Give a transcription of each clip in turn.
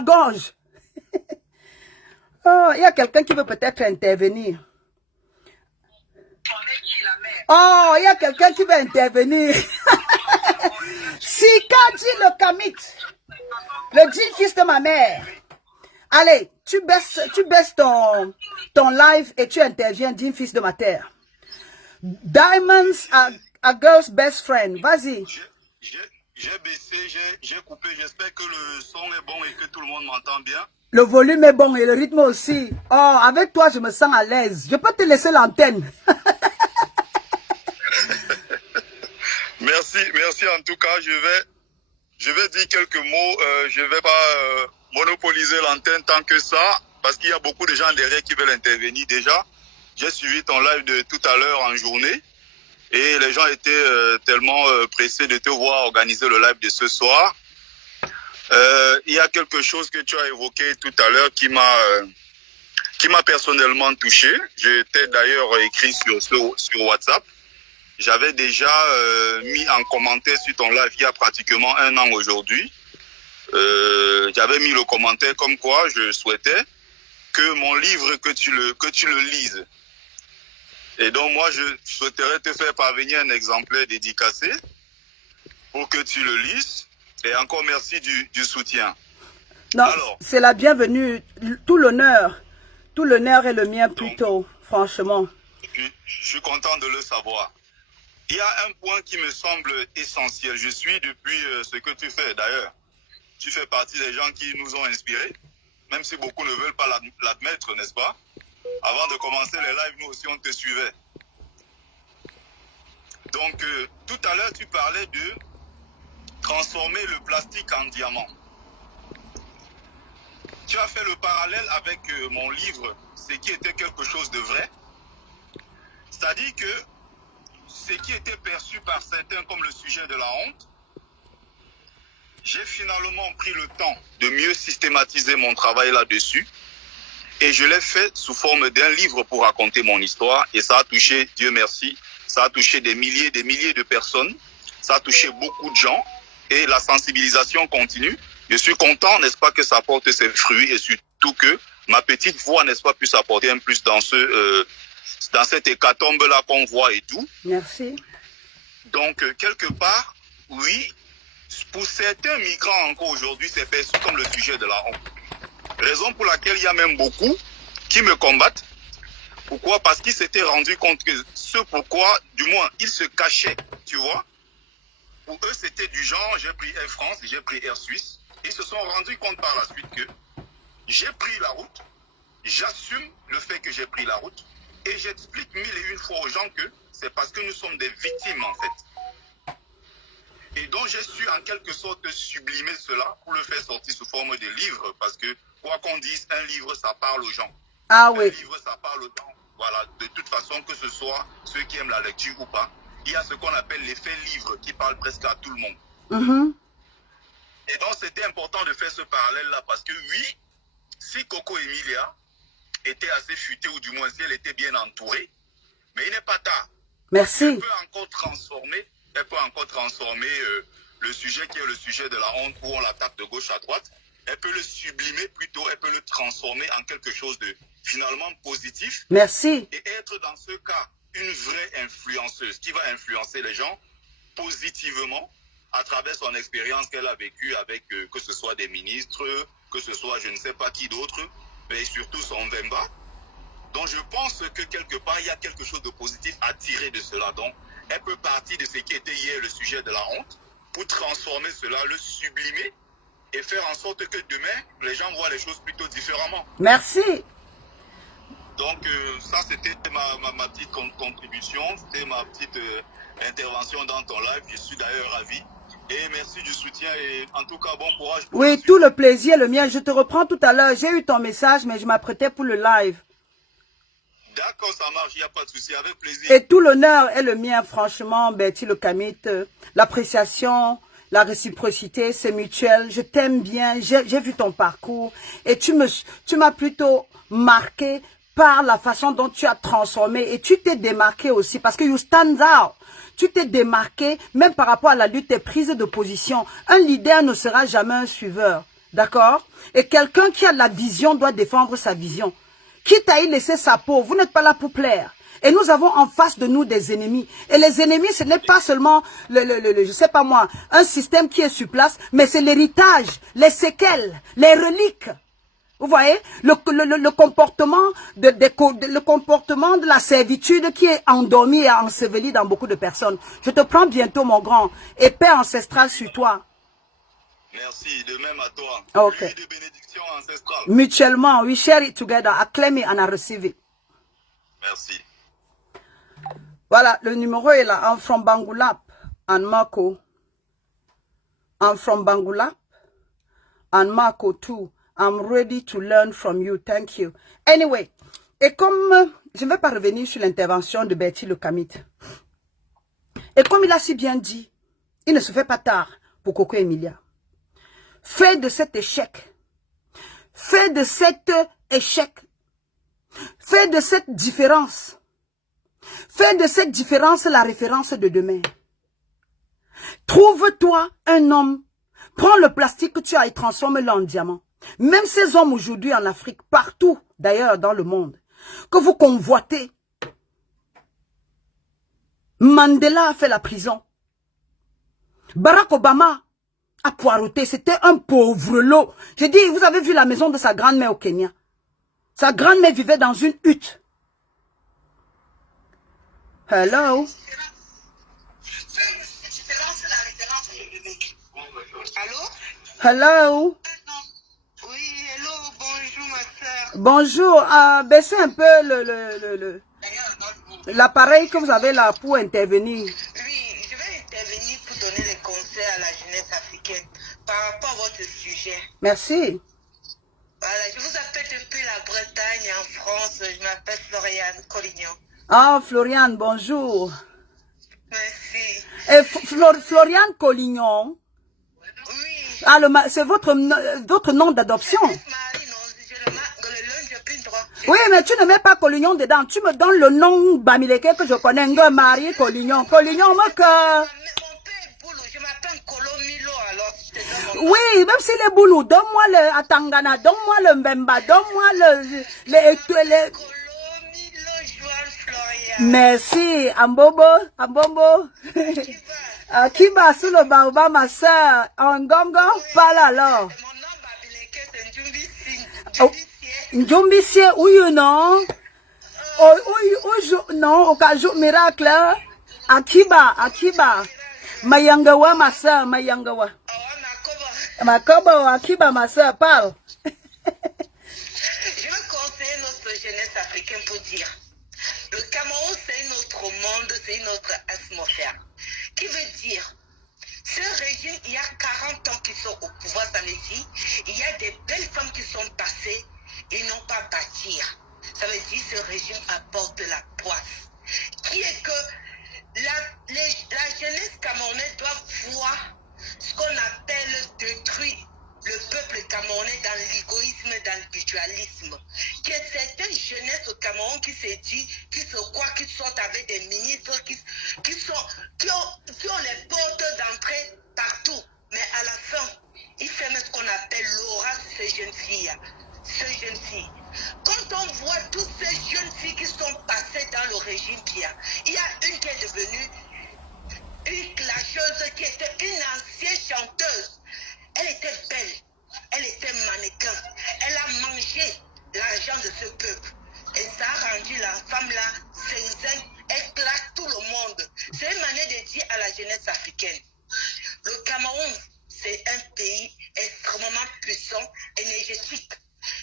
ma gorge. Oh, il y a quelqu'un qui veut peut-être intervenir. Oh, il y a quelqu'un qui veut intervenir. Sikadji le Kamit, le jean fils de ma mère. Allez, tu baisses ton live et tu interviens, jean fils de ma terre. Diamonds are girl's best friend. Vas-y. J'ai baissé, j'ai coupé. J'espère que le son est bon et que tout le monde m'entend bien. Le volume est bon et le rythme aussi. Oh, avec toi, je me sens à l'aise. Je peux te laisser l'antenne. Merci en tout cas. Je vais dire quelques mots. Je vais pas monopoliser l'antenne tant que ça, parce qu'il y a beaucoup de gens derrière qui veulent intervenir déjà. J'ai suivi ton live de tout à l'heure en journée et les gens étaient tellement pressés de te voir organiser le live de ce soir. Il y a quelque chose que tu as évoqué tout à l'heure qui m'a personnellement touché. Je t'ai d'ailleurs écrit sur WhatsApp. J'avais déjà mis en commentaire sur ton live il y a pratiquement 1 an aujourd'hui. J'avais mis le commentaire comme quoi je souhaitais que mon livre, que tu le lises. Et donc moi, je souhaiterais te faire parvenir un exemplaire dédicacé pour que tu le lises. Et encore merci du soutien. Non, c'est la bienvenue. Tout l'honneur est le mien plutôt, franchement. Je suis content de le savoir. Il y a un point qui me semble essentiel. Je suis depuis ce que tu fais d'ailleurs. Tu fais partie des gens qui nous ont inspirés, même si beaucoup ne veulent pas l'admettre, n'est-ce pas? Avant de commencer les lives, nous aussi on te suivait. Donc tout à l'heure tu parlais de transformer le plastique en diamant. Tu as fait le parallèle avec mon livre, ce qui était quelque chose de vrai. C'est-à-dire que ce qui était perçu par certains comme le sujet de la honte, j'ai finalement pris le temps de mieux systématiser mon travail là-dessus et je l'ai fait sous forme d'un livre pour raconter mon histoire et ça a touché, Dieu merci, ça a touché des milliers de personnes, ça a touché beaucoup de gens et la sensibilisation continue. Je suis content, n'est-ce pas, que ça porte ses fruits et surtout que ma petite voix, n'est-ce pas, puisse apporter un plus dans cette hécatombe-là qu'on voit et tout. Merci. Donc, quelque part, oui, pour certains migrants encore aujourd'hui, c'est perçu comme le sujet de la honte. Raison pour laquelle il y a même beaucoup qui me combattent. Pourquoi? Parce qu'ils s'étaient rendus compte que ce pourquoi, du moins, ils se cachaient, tu vois. Pour eux, c'était du genre, j'ai pris Air France, j'ai pris Air Suisse. Ils se sont rendus compte par la suite que j'ai pris la route, j'assume le fait que j'ai pris la route, et j'explique 1001 fois aux gens que c'est parce que nous sommes des victimes, en fait. Et donc, j'ai su en quelque sorte sublimer cela pour le faire sortir sous forme de livre, parce que, quoi qu'on dise, un livre, ça parle aux gens. Ah oui. Un livre, ça parle aux gens. Voilà, de toute façon, que ce soit ceux qui aiment la lecture ou pas, il y a ce qu'on appelle l'effet livre qui parle presque à tout le monde. Mm-hmm. Et donc, c'était important de faire ce parallèle-là, parce que oui, si Coco Emilia était assez futée, ou du moins si elle était bien entourée, mais il n'est pas tard. Merci. Elle peut encore transformer le sujet qui est le sujet de la honte, où on l'attaque de gauche à droite. Elle peut le sublimer plutôt, elle peut le transformer en quelque chose de finalement positif. Merci. Et être dans ce cas une vraie influenceuse qui va influencer les gens positivement à travers son expérience qu'elle a vécue avec que ce soit des ministres, que ce soit je ne sais pas qui d'autre, mais surtout son Vemba. Donc je pense que quelque part il y a quelque chose de positif à tirer de cela. Donc elle peut partir de ce qui était hier le sujet de la honte pour transformer cela, le sublimer et faire en sorte que demain les gens voient les choses plutôt différemment. Merci. Donc ça c'était ma petite contribution, c'était ma petite intervention dans ton live. Je suis d'ailleurs ravi. Et merci du soutien et en tout cas bon courage. Oui, tout le plaisir, le mien. Je te reprends tout à l'heure. J'ai eu ton message, mais je m'apprêtais pour le live. D'accord, ça marche, il n'y a pas de souci, avec plaisir. Et tout l'honneur est le mien, franchement, Betty le Kamit. L'appréciation, la réciprocité, c'est mutuel. Je t'aime bien, j'ai vu ton parcours. Et tu m'as plutôt marqué par la façon dont tu as transformé. Et tu t'es démarqué aussi, parce que you stand out. Tu t'es démarqué, même par rapport à la lutte et prise de position. Un leader ne sera jamais un suiveur. D'accord? Et quelqu'un qui a la vision doit défendre sa vision. Quitte à y laisser sa peau, vous n'êtes pas là pour plaire. Et nous avons en face de nous des ennemis. Et les ennemis, ce n'est pas seulement, je sais pas moi, un système qui est sur place, mais c'est l'héritage, les séquelles, les reliques. Vous voyez, le comportement le comportement de la servitude qui est endormi et enseveli dans beaucoup de personnes. Je te prends bientôt, mon grand, et paix ancestrale sur toi. Merci, de même à toi. Ok. Pluie de bénédictions ancestrales. Mutuellement, we share it together. I claim it and I receive it. Merci. Voilà, le numéro est là. I'm from Bangulap and Marco. I'm from Bangulap and Marco too. I'm ready to learn from you. Thank you. Anyway, et comme je ne vais pas revenir sur l'intervention de Bertie le Kamite. Et comme il a si bien dit, il ne se fait pas tard pour Coco Emilia. Fais de cet échec, fais de cette différence, fais de cette différence la référence de demain. Trouve-toi un homme, prends le plastique que tu as et transforme-le en diamant. Même ces hommes aujourd'hui en Afrique, partout d'ailleurs dans le monde, que vous convoitez. Mandela a fait la prison. Barack Obama a poireauté, c'était un pauvre lot. J'ai dit, vous avez vu la maison de sa grand-mère au Kenya. Sa grand-mère vivait dans une hutte. Hello? Allô? Hello? Oui, hello, bonjour ma soeur. Bonjour, baissez un peu l'appareil que vous avez là pour intervenir. Oui, je vais intervenir pour donner des conseils à la jeunesse africaine par rapport à votre sujet. Merci. Voilà, je vous appelle depuis la Bretagne en France. Je m'appelle Floriane Collignon. Ah, Floriane, bonjour. Merci. Et Floriane Collignon, Oui. ah, c'est votre nom d'adoption. Marie, non, je le marque le long, j'ai plus le droit. Oui, mais tu ne mets pas Collignon dedans. Tu me donnes le nom Bamileke que je connais. Marie Collignon. Collignon, moi que... Mon père est boulot, je m'appelle Colomilo, alors je te donne mon nom. Oui, même si les boulous, donne-moi le Atangana, donne-moi le Mbemba, donne-moi les Colomilo, Joël Florian. Merci, Ambobo. Akiba sous le baobab, ma soeur. Ngongo, pas là, alors. Mon nom Babileke, c'est Njumbi Singh. Oh, Njumbisie, oui, non? Non, au cas où miracle. Akiba. Mayangawa, ma soeur, Mayangawa. Makobo, Akiba, ma soeur, parle. Je veux conseiller notre jeunesse africaine pour dire le Cameroun, c'est un autre monde, c'est une autre atmosphère. Qui veut dire, ce régime, il y a 40 ans qu'ils sont au pouvoir, ça veut dire, il y a des belles femmes qui sont passées et n'ont pas bâtir. Ça veut dire que ce régime apporte la poisse. Qui est que la jeunesse camerounaise doit voir ce qu'on appelle détruire le peuple camerounais dans l'égoïsme, dans le mutualisme. Que certaines jeunesses au Cameroun qui se dit, qui se croient, qui sortent avec des ministres, qui ont les portes d'entrée partout. Mais à la fin, ils ferment ce qu'on appelle l'aura de ces jeunes filles. Quand on voit toutes ces jeunes filles qui sont passées dans le régime Pierre, il y a une qui est devenue une clasheuse qui était une ancienne chanteuse. Elle était belle, elle était mannequin, elle a mangé l'argent de ce peuple. Et ça a rendu la femme-là zinzin, elle claque tout le monde. C'est une manière de dire à la jeunesse africaine. Le Cameroun, c'est un pays extrêmement puissant, énergétique,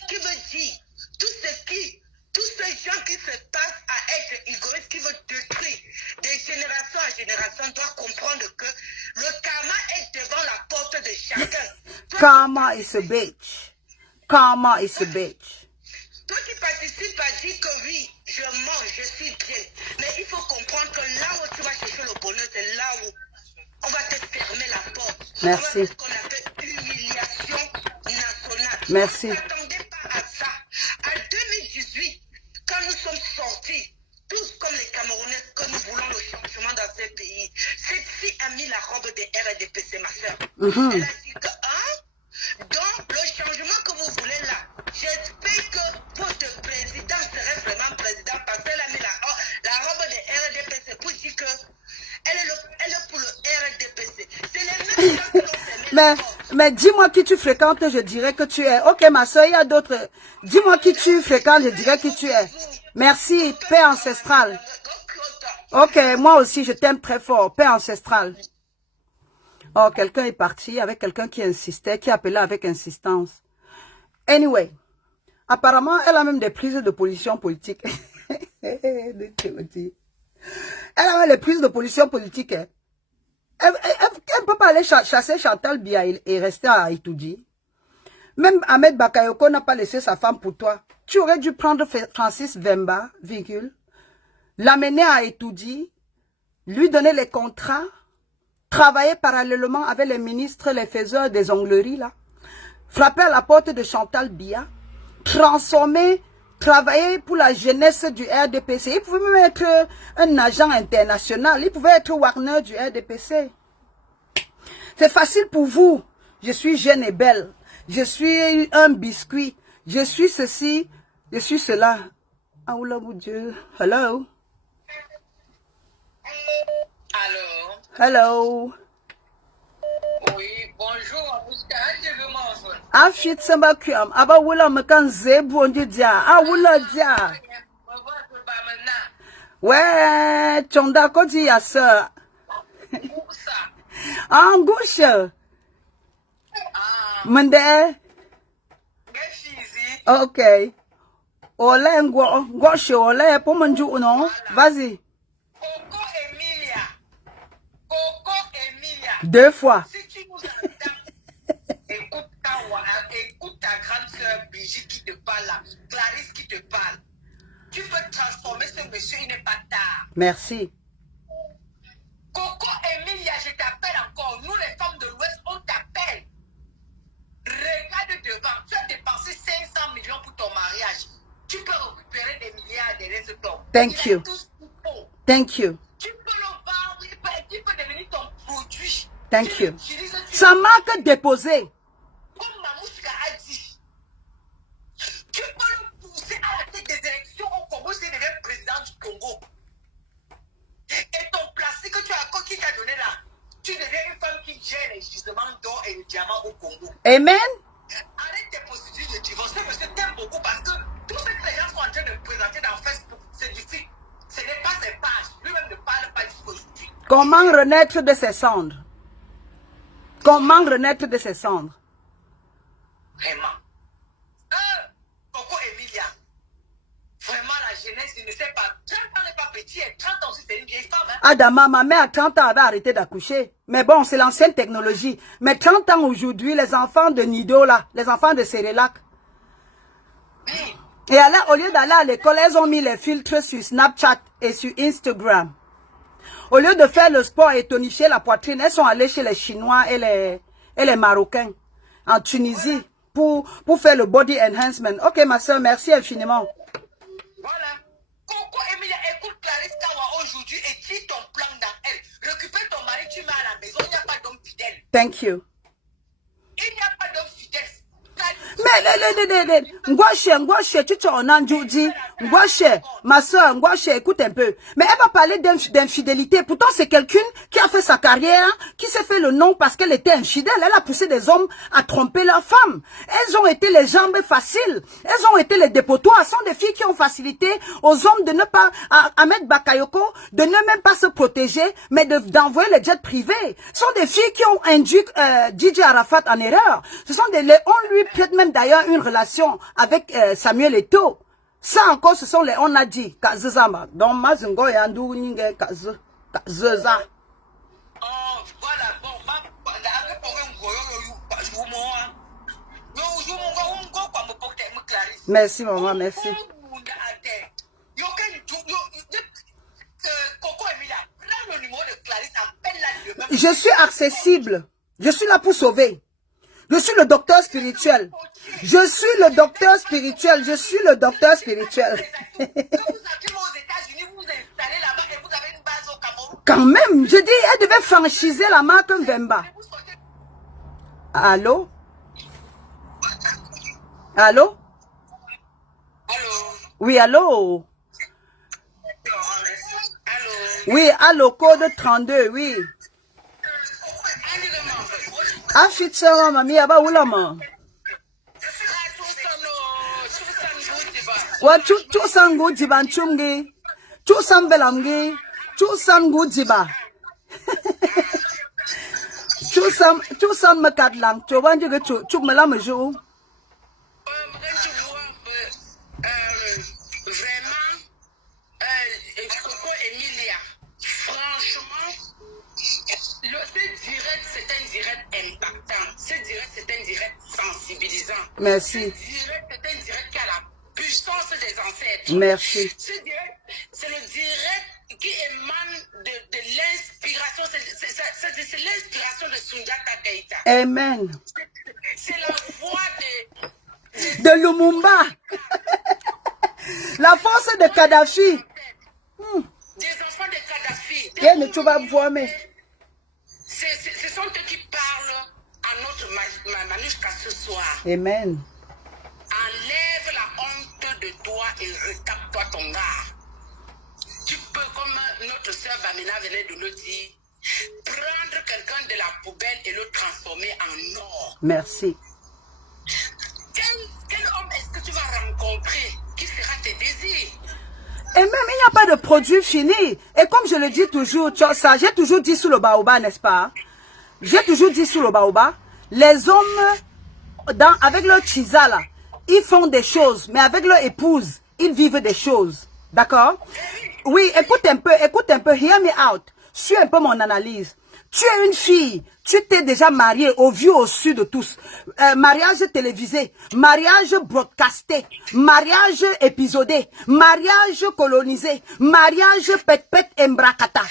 qui veut dire tous ces gens qui se passent à être égoïstes, qui veulent détruire de génération à génération, doivent comprendre que le karma est devant la porte de chacun. Karma is a bitch. Karma is a bitch. Toi qui participes à dire que oui, je mange, je suis bien. Mais il faut comprendre que là où tu vas chercher le bonheur, c'est là où on va te fermer la porte. Merci. On va faire ce qu'on appelle humiliation nationale. Merci. Ne t'attendez pas à ça. En 2018, quand nous sommes sortis, tous comme les Camerounais, que nous voulons le changement dans ce pays, cette fille a mis la robe de RDPC, ma soeur. Elle a dit que, donc le Mais dis-moi qui tu fréquentes, je dirais que tu es. Ok, ma soeur, il y a d'autres. Dis-moi qui tu fréquentes, je dirais qui tu es. Merci, paix ancestrale. Ok, moi aussi, je t'aime très fort, paix ancestrale. Oh, quelqu'un est parti avec quelqu'un qui insistait, qui appelait avec insistance. Anyway, apparemment, elle a même des prises de position politique. Elle a même des prises de position politique. Elle ne peut pas aller chasser Chantal Biya et rester à Itoudi. Même Ahmed Bakayoko n'a pas laissé sa femme pour toi. Tu aurais dû prendre Francis Vemba, l'amener à Itoudi, lui donner les contrats, travailler parallèlement avec les ministres, les faiseurs des ongleries, là, frapper à la porte de Chantal Biya, transformer, travailler pour la jeunesse du RDPC. Il pouvait même être un agent international, il pouvait être Wagner du RDPC. C'est facile pour vous. Je suis jeune et belle. Je suis un biscuit. Je suis ceci. Je suis cela. Ah, oula, mon Dieu. Hello. Alors. Hello. Oui, bonjour. Afit samba kuam. Aba wula mekan zebu on dia. Ah, wula dia. Ouais, chonda kodi ya sœur. En gauche. Mende. Ok. Olé, gauche, olé, pour manjou, non? Vas-y. Coco Emilia. Coco Emilia. 2 fois. Si tu nous entends, écoute ta grande sœur Brigitte qui te parle là, Clarisse qui te parle. Tu peux transformer ce monsieur, il n'est pas tard. Merci. Coco Emilia, je t'appelle encore. Nous les femmes de l'Ouest, on t'appelle. Regarde devant, tu as dépensé 500 millions pour ton mariage. Tu peux récupérer des milliards derrière ce temps. Thank you. Thank you. Tu peux le vendre, il peut devenir ton produit. Thank you. Ça marque déposé. Comme Mamouska a dit, tu peux le pousser à la tête des élections au Congo s'il devient président du Congo. Et ton plastique que tu as encore qui t'a donné là, tu deviens une femme qui gère les gisements d'or et de diamants au Congo. Amen. Arrête tes procédures de divorce. Ce monsieur t'aime beaucoup parce que tout ce que les gens sont en train de présenter dans Facebook, c'est du film. Ce n'est pas ses pages. Lui-même ne parle pas jusqu'aujourd'hui. Comment renaître de ses cendres? Comment renaître de ses cendres? Vraiment. Coco Emilia. Vraiment, la jeunesse, je ne sais pas. 30 ans n'est pas petit et 30 ans aussi, c'est une vieille femme. Hein? Adama, ma mère à 30 ans avait arrêté d'accoucher. Mais bon, c'est l'ancienne technologie. Mais 30 ans aujourd'hui, les enfants de Nido, là, les enfants de Sérélac. Oui. Et là, au lieu d'aller à l'école, elles ont mis les filtres sur Snapchat et sur Instagram. Au lieu de faire le sport et tonifier la poitrine, elles sont allées chez les Chinois et les Marocains en Tunisie pour faire le body enhancement. Ok, ma soeur, merci infiniment. Voilà. Coco Emilia, écoute Clarisse Kawa aujourd'hui et tire ton plan dans elle. Récupère ton mari, tu mets à la maison, il n'y a pas d'homme fidèle. Thank you. Il n'y a pas d'homme fidèle. Mais, Ngwashe, tu te en anjoudi. Ngwashe, ma soeur, Ngwashe, écoute un peu. Mais elle va parler d'infidélité. Pourtant, c'est quelqu'un qui a fait sa carrière, qui s'est fait le nom parce qu'elle était infidèle. Elle a poussé des hommes à tromper leurs femmes. Elles ont été les jambes faciles. Elles ont été les dépotoirs. Ce sont des filles qui ont facilité aux hommes de ne pas, à Ahmed Bakayoko, de ne même pas se protéger, mais d'envoyer les jets privés. Ce sont des filles qui ont induit DJ Arafat en erreur. Ce sont on lui prête même d'ailleurs une relation avec Samuel Eto'o. Ça encore, ce sont les on a dit. Kazezama. Donc, Mazingo Yandu Ninge Kazeza. Oh, voilà, bon, merci, maman, merci. Je suis accessible. Je suis là pour sauver. Je suis le docteur spirituel. Je suis le docteur spirituel. Je suis le docteur spirituel. Quand même, je dis, elle devait franchiser la marque Vemba. Allô? Allô? Oui, allô? Oui, allô, code 32, oui. Afitsa mami aba ulama. Wa tu sangu jiban chumgi. Tu sambelamgi. Tu sangu jiba. Tu sam makadlang. Tu banji ke tu malam jou. Vraiment, Coco Emilia, franchement, ce direct, c'est un direct impactant. Ce direct, c'est un direct sensibilisant. Merci. Ce direct, c'est un direct qui a la puissance des ancêtres. Merci. Ce direct, c'est le direct qui émane de l'inspiration. C'est l'inspiration de Sundiata Keita. Amen. C'est la voix de Lumumba. La force de Kadhafi. Des enfants de Kadhafi. Tu vas voir, mais. Ce sont eux qui parlent à notre Manouchka ce soir. Amen. Enlève la honte de toi et retape-toi ton art. Tu peux, comme notre sœur Bamina venait de nous dire, prendre quelqu'un de la poubelle et le transformer en or. Merci. Quel homme est-ce que tu vas rencontrer qui fera tes désirs? Et même, il n'y a pas de produit fini. Et comme je le dis toujours, ça, j'ai toujours dit sous le baobab, n'est-ce pas? J'ai toujours dit sous le baobab, les hommes, avec leur chisa là, ils font des choses, mais avec leur épouse, ils vivent des choses. D'accord? Oui, écoute un peu, hear me out. Suis un peu mon analyse. Tu es une fille, tu t'es déjà mariée au vu au su de tous. Mariage télévisé, mariage broadcasté, mariage épisodé, mariage colonisé, mariage pet-pet embracata.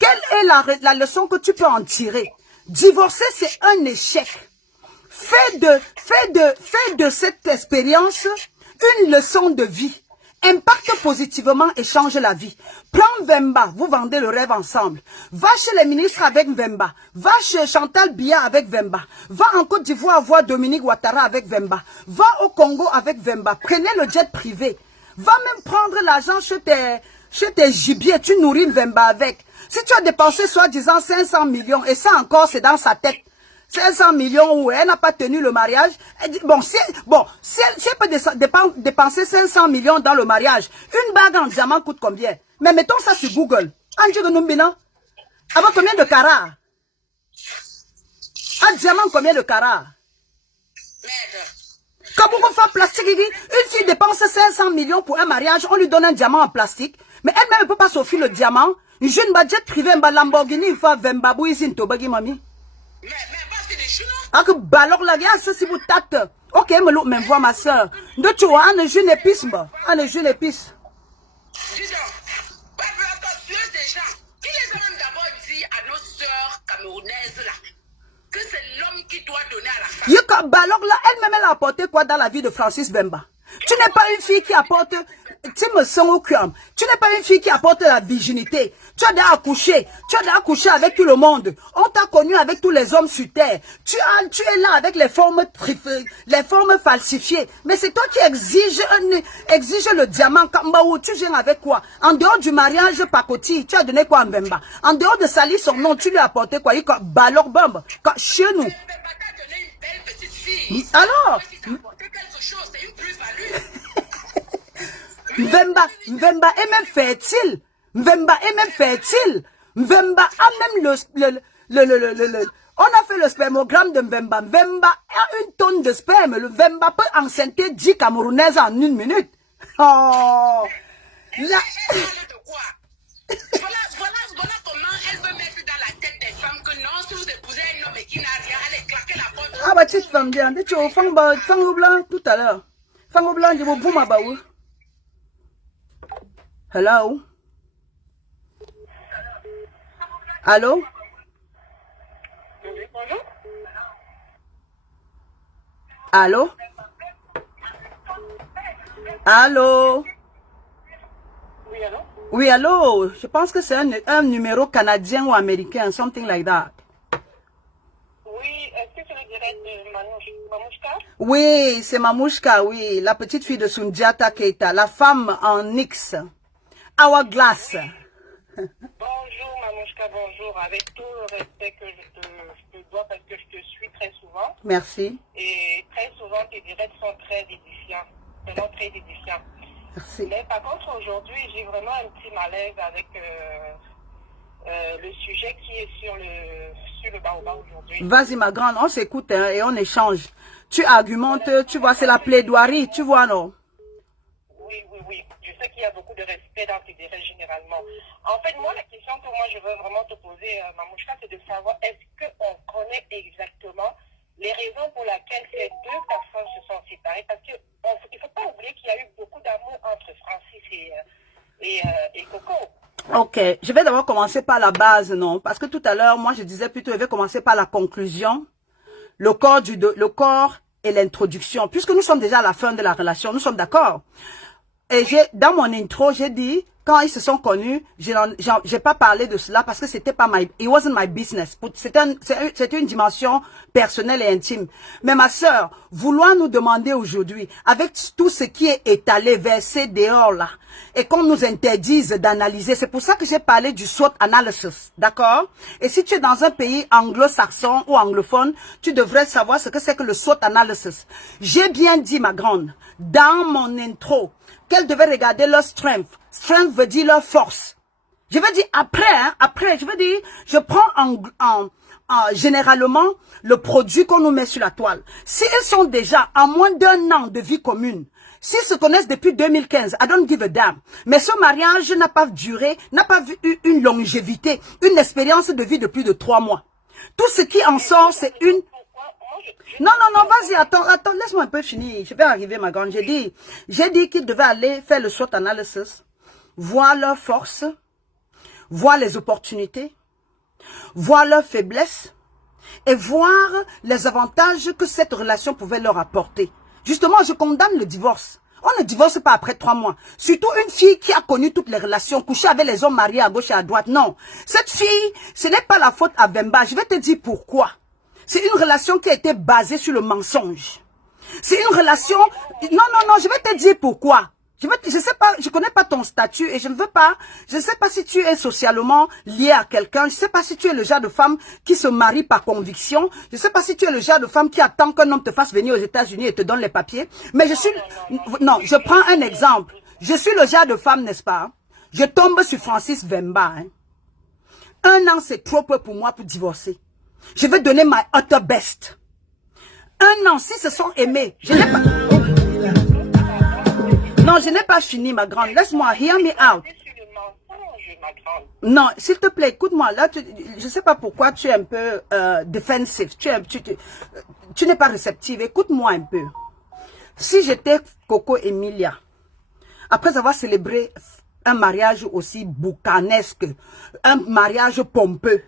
Quelle est la leçon que tu peux en tirer? Divorcer, c'est un échec. Fais de cette expérience une leçon de vie. Impacte positivement et change la vie. Prends Vemba, vous vendez le rêve ensemble. Va chez les ministres avec Vemba. Va chez Chantal Biya avec Vemba. Va en Côte d'Ivoire voir Dominique Ouattara avec Vemba. Va au Congo avec Vemba. Prenez le jet privé. Va même prendre l'argent chez tes gibiers. Tu nourris Vemba avec. Si tu as dépensé soi-disant 500 millions, et ça encore c'est dans sa tête. 500 millions où elle n'a pas tenu le mariage. Si elle peut dépenser 500 millions dans le mariage, une bague en diamant coûte combien? Mais mettons ça sur Google. Avec combien de carats? Un diamant, combien de carats? Quand vous faites plastique, une fille dépense 500 millions pour un mariage, on lui donne un diamant en plastique, mais elle-même ne peut pas s'offrir le diamant. Une jeune budget privé, un Lamborghini, il faut 20 babouis, une tobagi, mamie. Ah que balor la gars ça si vous tâte. Ok me voit ma soeur. De tu vois un jeune épice bah. Un jeune épice. Dis donc, des gens. Qui les a même d'abord dit à nos sœurs camerounaises là que c'est l'homme qui doit donner à la femme. Yaka balor là elle-même elle a apporté quoi dans la vie de Francis Bemba? Tu n'es pas une fille qui apporte, tu me sens au cœur. Tu n'es pas une fille qui apporte la virginité. Tu as déjà accouché avec tout le monde. On t'a connu avec tous les hommes sur terre. Tu es là avec les formes falsifiées. Mais c'est toi qui exige le diamant. Kambaou, tu viens avec quoi? En dehors du mariage Pakoti, tu as donné quoi à Mbemba? En dehors de salir son nom, tu lui as apporté quoi? Il balor bombe. Chez nous. Alors, Mvemba est même fertile. Mvemba a même on a fait le spermogramme de Mvemba. Mvemba a une tonne de sperme. Le Mvemba peut enceinter 10 Camerounaises en 1 minute. Oh. Là. Voilà comment elle peut mettre dans la tête des femmes que non, si vous épousez un homme et qui n'a rien, allez claquer la porte. Ah bah petite femme bien, tu as fango blanc tout à l'heure. Fango blanc, je vous boum à baou. Hello? Allô? Allô? Allô? Oui, allô? Oui, allô? Je pense que c'est un numéro canadien ou américain, something like that. Oui, est-ce que c'est le direct de Mamouchka? Oui, c'est Mamouchka, oui. La petite fille de Sundiata Keita, la femme en X. Hourglass. Bonjour Mamouchka, bonjour. Avec tout le respect que je te toi parce que je te suis très souvent. Merci. Et très souvent, tes directs sont très édifiants. Vraiment très édifiants. Merci. Mais par contre, aujourd'hui, j'ai vraiment un petit malaise avec le sujet qui est sur le baobab aujourd'hui. Vas-y, ma grande, on s'écoute hein, et on échange. Tu argumentes, tu vois, c'est la plaidoirie, tu vois, non? Oui, oui, oui. Je sais qu'il y a beaucoup de respect dans tes directs généralement. En fait, moi, la question que moi je veux vraiment te poser, Mamouchka, c'est de savoir est-ce qu'on connaît exactement les raisons pour lesquelles ces deux personnes se sont séparées? Parce qu'il ne faut pas oublier qu'il y a eu beaucoup d'amour entre Francis et Coco. Ok, je vais d'abord commencer par la base, non? Parce que tout à l'heure, moi, je disais plutôt, je vais commencer par la conclusion, le corps et l'introduction. Puisque nous sommes déjà à la fin de la relation, nous sommes d'accord. Et dans mon intro, j'ai dit, quand ils se sont connus, j'ai pas parlé de cela parce que c'était pas it wasn't my business. C'était une dimension personnelle et intime. Mais ma sœur, vouloir nous demander aujourd'hui, avec tout ce qui est étalé, versé dehors là, et qu'on nous interdise d'analyser, c'est pour ça que j'ai parlé du SWOT analysis, d'accord? Et si tu es dans un pays anglo-saxon ou anglophone, tu devrais savoir ce que c'est que le SWOT analysis. J'ai bien dit, ma grande, dans mon intro, qu'elle devait regarder leur strength. Strength veut dire leur force. Je veux dire après, hein, après, je veux dire, je prends généralement le produit qu'on nous met sur la toile. S'ils sont déjà à moins d'1 an de vie commune, s'ils se connaissent depuis 2015, I don't give a damn. Mais ce mariage n'a pas duré, n'a pas eu une longévité, une expérience de vie de plus de 3 mois. Tout ce qui en sort, c'est une... Non, vas-y, attends, laisse-moi un peu finir. Je vais arriver, ma grande. J'ai dit qu'ils devaient aller faire le SWOT analysis, voir leurs forces, voir les opportunités, voir leurs faiblesses et voir les avantages que cette relation pouvait leur apporter. Justement, je condamne le divorce. On ne divorce pas après 3 mois. Surtout une fille qui a connu toutes les relations, couché avec les hommes mariés à gauche et à droite. Non, cette fille, ce n'est pas la faute à Bemba. Je vais te dire pourquoi. C'est une relation qui a été basée sur le mensonge. C'est une relation... Non, je vais te dire pourquoi. Je sais pas, je connais pas ton statut et je ne veux pas... Je ne sais pas si tu es socialement lié à quelqu'un. Je ne sais pas si tu es le genre de femme qui se marie par conviction. Je ne sais pas si tu es le genre de femme qui attend qu'un homme te fasse venir aux États-Unis et te donne les papiers. Mais je suis... Non, je prends un exemple. Je suis le genre de femme, n'est-ce pas? Je tombe sur Francis Vemba. Hein. 1 an, c'est trop peu pour moi pour divorcer. Je vais donner my utter best. 1 an, s'ils se sont aimés, je n'ai pas... Non, je n'ai pas fini, ma grande. Laisse-moi, hear me out. Non, s'il te plaît, écoute-moi. Là, je ne sais pas pourquoi tu es un peu defensive. Tu n'es pas réceptive. Écoute-moi un peu. Si j'étais Coco Emilia, après avoir célébré un mariage aussi boucanesque, un mariage pompeux,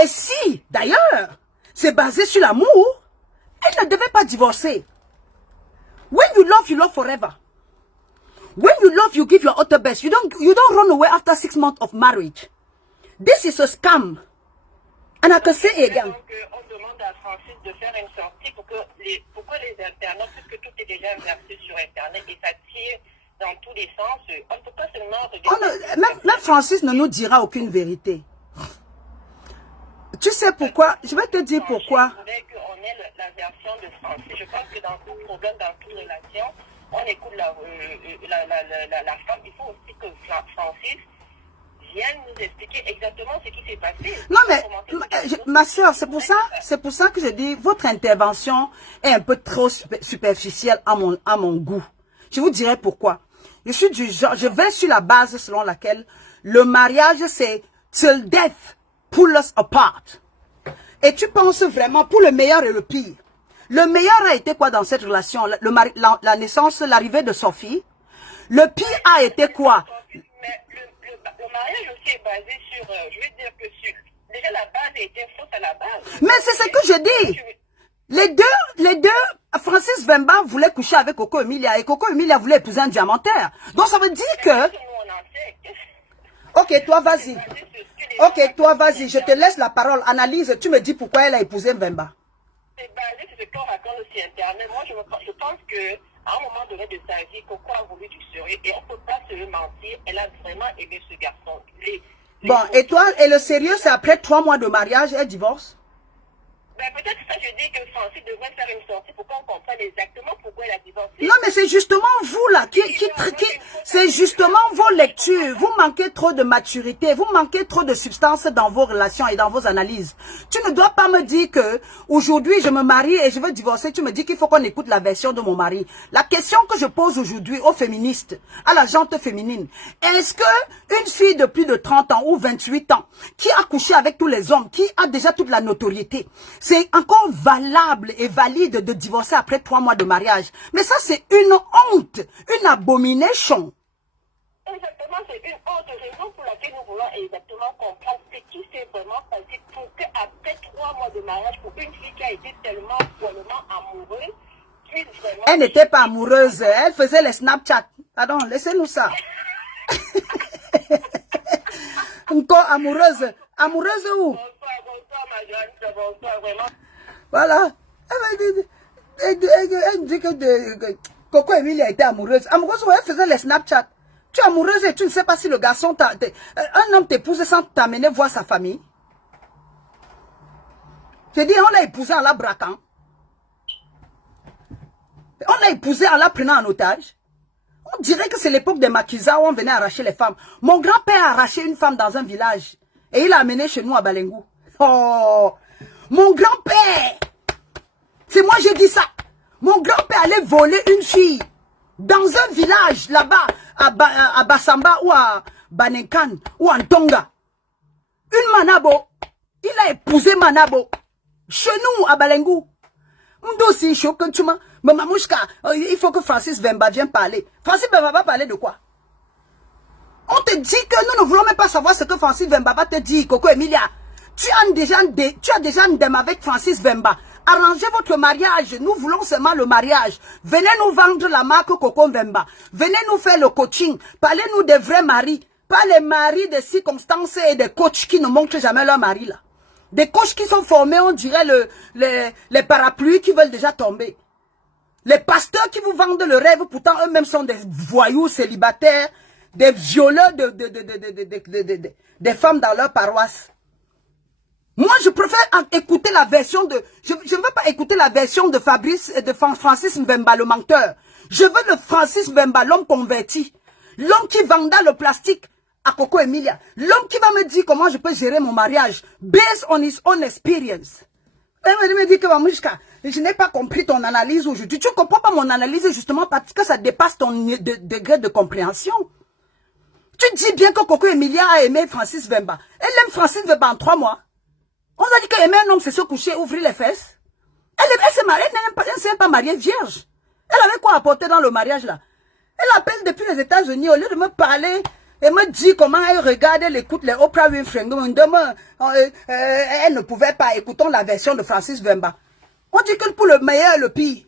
et si, d'ailleurs, c'est basé sur l'amour, elle ne devait pas divorcer. When you love forever. When you love, you give your utter best. You don't run away after 6 months of marriage. This is a scam. And I can say it again. Donc, on demande à Francis de faire une sortie pour que les internautes, puisque tout est déjà versé sur Internet et ça tire dans tous les sens, on ne peut pas seulement regarder... Même Francis ne nous dira aucune vérité. Tu sais pourquoi? Je vais te dire pourquoi. Je voudrais qu'on ait la version de Francis. Je pense que dans tout problème, dans toute relation, on écoute la femme. Il faut aussi que Francis vienne nous expliquer exactement ce qui s'est passé. Non mais, ma soeur, c'est pour ça que je dis, votre intervention est un peu trop superficielle à mon goût. Je vous dirai pourquoi. Je suis du genre, je vais sur la base selon laquelle le mariage c'est till death pull us apart. Et tu penses vraiment pour le meilleur et le pire. Le meilleur a été quoi dans cette relation? La naissance, l'arrivée de Sophie. Le pire a été quoi? Mais le mariage aussi est basé sur, je vais dire que sur, déjà la base était fausse à la base. Mais c'est ce que je dis. Les deux, Francis Vemba voulait coucher avec Coco Emilia et Coco Emilia voulait épouser un diamantaire. Donc ça veut dire que... Ok, toi vas-y. Ok, toi vas-y, je te laisse la parole. Analyse, tu me dis pourquoi elle a épousé Vemba. C'est basé sur ce qu'on raconte sur Internet. Moi, je pense que à un moment donné de sa vie, Coco a voulu du sérieux et on ne peut pas se le mentir. Elle a vraiment aimé ce garçon. Bon, et toi, et le sérieux, c'est après 3 mois de mariage, elle divorce? Ben, peut-être ça, je dis que Francis devrait faire une sortie pour qu'on comprenne exactement pourquoi elle a divorcé. Non, mais c'est justement vous là, c'est justement vos lectures. Vous manquez trop de maturité, vous manquez trop de substance dans vos relations et dans vos analyses. Tu ne dois pas me dire que aujourd'hui je me marie et je veux divorcer. Tu me dis qu'il faut qu'on écoute la version de mon mari. La question que je pose aujourd'hui aux féministes, à la gente féminine, est-ce que une fille de plus de 30 ans ou 28 ans qui a couché avec tous les hommes, qui a déjà toute la notoriété, c'est encore valable et valide de divorcer après 3 mois de mariage? Mais ça, c'est une honte, une abomination. Exactement, c'est une autre raison pour laquelle nous voulons exactement comprendre ce qui s'est vraiment passé pour qu'après 3 mois de mariage, pour une fille qui a été tellement follement amoureuse, puisse vraiment... Elle n'était pas amoureuse, elle faisait les Snapchat. Pardon, laissez-nous ça. Encore amoureuse. Amoureuse où? Bonsoir, ma grande, bonsoir, vraiment. Voilà. Elle dit que Coco Emilia était amoureuse. Amoureuse où elle faisait les Snapchat. Tu es amoureuse et tu ne sais pas si le garçon un homme t'épouse sans t'amener voir sa famille. Je dis, on l'a épousé en la braquant. On l'a épousé en la prenant en otage. On dirait que c'est l'époque des maquisards où on venait arracher les femmes. Mon grand-père a arraché une femme dans un village. Et il l'a amenée chez nous à Balengou. Oh, mon grand-père. C'est moi j'ai dit ça. Mon grand-père allait voler une fille dans un village là-bas, à Bassamba ou à Banenkan ou en Tonga. Une Manabo. Il a épousé Manabo. Chez nous à Balengou. M'dossi choquant tu m'as. Mais Mamouchka, il faut que Francis Vemba vienne parler. Francis Vemba va parler de quoi? On te dit que nous ne voulons même pas savoir ce que Francis Vemba va te dire, Coco Emilia. Tu as déjà un dème avec Francis Vemba. Arrangez votre mariage. Nous voulons seulement le mariage. Venez nous vendre la marque Coco Vemba. Venez nous faire le coaching. Parlez-nous des vrais maris. Pas les maris de circonstances et des coachs qui ne montrent jamais leur mari là. Des coachs qui sont formés, on dirait les parapluies qui veulent déjà tomber. Les pasteurs qui vous vendent le rêve, pourtant eux-mêmes sont des voyous célibataires, des violeurs des femmes dans leur paroisse. Moi, je préfère écouter la version de... Je ne veux pas écouter la version de Francis Mbemba, le menteur. Je veux le Francis Mbemba, l'homme converti. L'homme qui vendait le plastique à Coco Emilia. L'homme qui va me dire comment je peux gérer mon mariage based on his own experience. Elle me dit que Mamouchka, je n'ai pas compris ton analyse aujourd'hui. Tu ne comprends pas mon analyse justement parce que ça dépasse ton degré de compréhension. Tu dis bien que Coco Emilia a aimé Francis Vemba. Elle aime Francis Vemba en 3 mois. On a dit qu'aimer un homme, c'est se coucher, ouvrir les fesses. Elle s'est mariée, elle ne s'est pas mariée vierge. Elle avait quoi apporter dans le mariage là? Elle appelle depuis les États-Unis, au lieu de me parler, elle me dit comment elle regarde, elle écoute les Oprah Winfrey. Elle ne pouvait pas. Écoutons la version de Francis Vemba. On dit que pour le meilleur et le pire.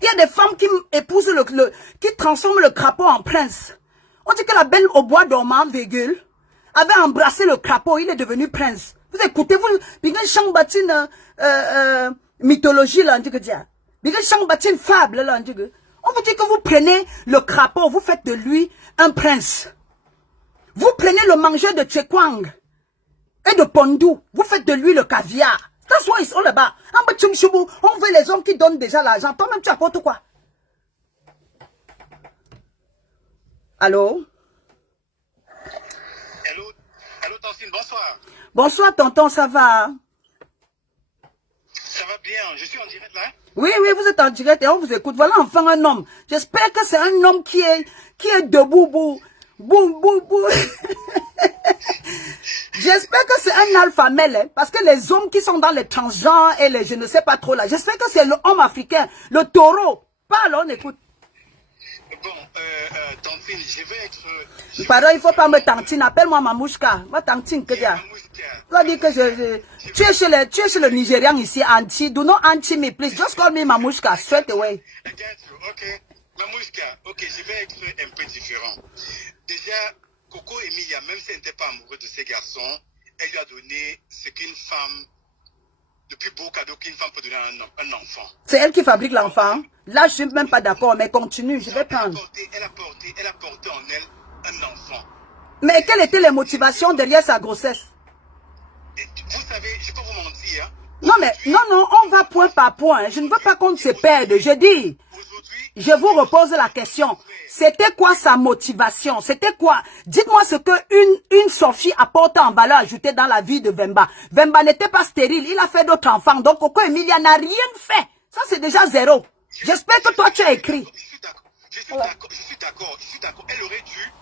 Il y a des femmes qui épousent qui transforment le crapaud en prince. On dit que la belle au bois dormant, virgule, avait embrassé le crapaud, il est devenu prince. Vous écoutez, vous changbatine mythologie là, on dit que dia. Vous changbatine fable là, on dit que. On vous dit que vous prenez le crapaud, vous faites de lui un prince. Vous prenez le mangeur de Tchekwang et de Pondou, vous faites de lui le caviar. That's what it's all about. On veut les hommes qui donnent déjà l'argent. Toi-même, tu apportes quoi? Allô? Allô, Tantine, bonsoir. Bonsoir, tonton, ça va? Ça va bien, je suis en direct là? Oui, vous êtes en direct et on vous écoute. Voilà enfin un homme. J'espère que c'est un homme qui est debout. J'espère que c'est un alphamèle, hein, parce que les hommes qui sont dans les transgenres et les je ne sais pas trop là, j'espère que c'est l'homme africain, le taureau. Parle, on écoute. Bon, Tantine, je vais être... Pardon, il ne faut pas me tantine, appelle-moi Mamouchka. Ma tantine, que dire? Tu es chez le Nigérian ici, Anti. Do not anti me, please. Just call me Mamouchka, straight away. I get you, ok. Mamouchka, ok, je vais être un peu différent. Déjà, Coco Emilia, même si elle n'était pas amoureuse de ces garçons, elle lui a donné ce qu'une femme, le plus beau cadeau qu'une femme peut donner à un enfant. C'est elle qui fabrique l'enfant. Là, je ne suis même pas d'accord, mais continue, je vais prendre. Elle a porté en elle un enfant. Mais quelles étaient les motivations derrière sa grossesse? Et vous savez, je peux vous mentir. Hein. Non, mais, non, on va point par point. Je ne veux pas qu'on se perde. Je dis, je vous repose la question. C'était quoi sa motivation? C'était quoi? Dites-moi ce que une Sophie apporte en valeur ajoutée dans la vie de Vemba. Vemba n'était pas stérile. Il a fait d'autres enfants. Donc, Coco Emilia n'a rien fait. Ça, c'est déjà zéro. J'espère que toi, tu as écrit. Je suis d'accord. Elle aurait dû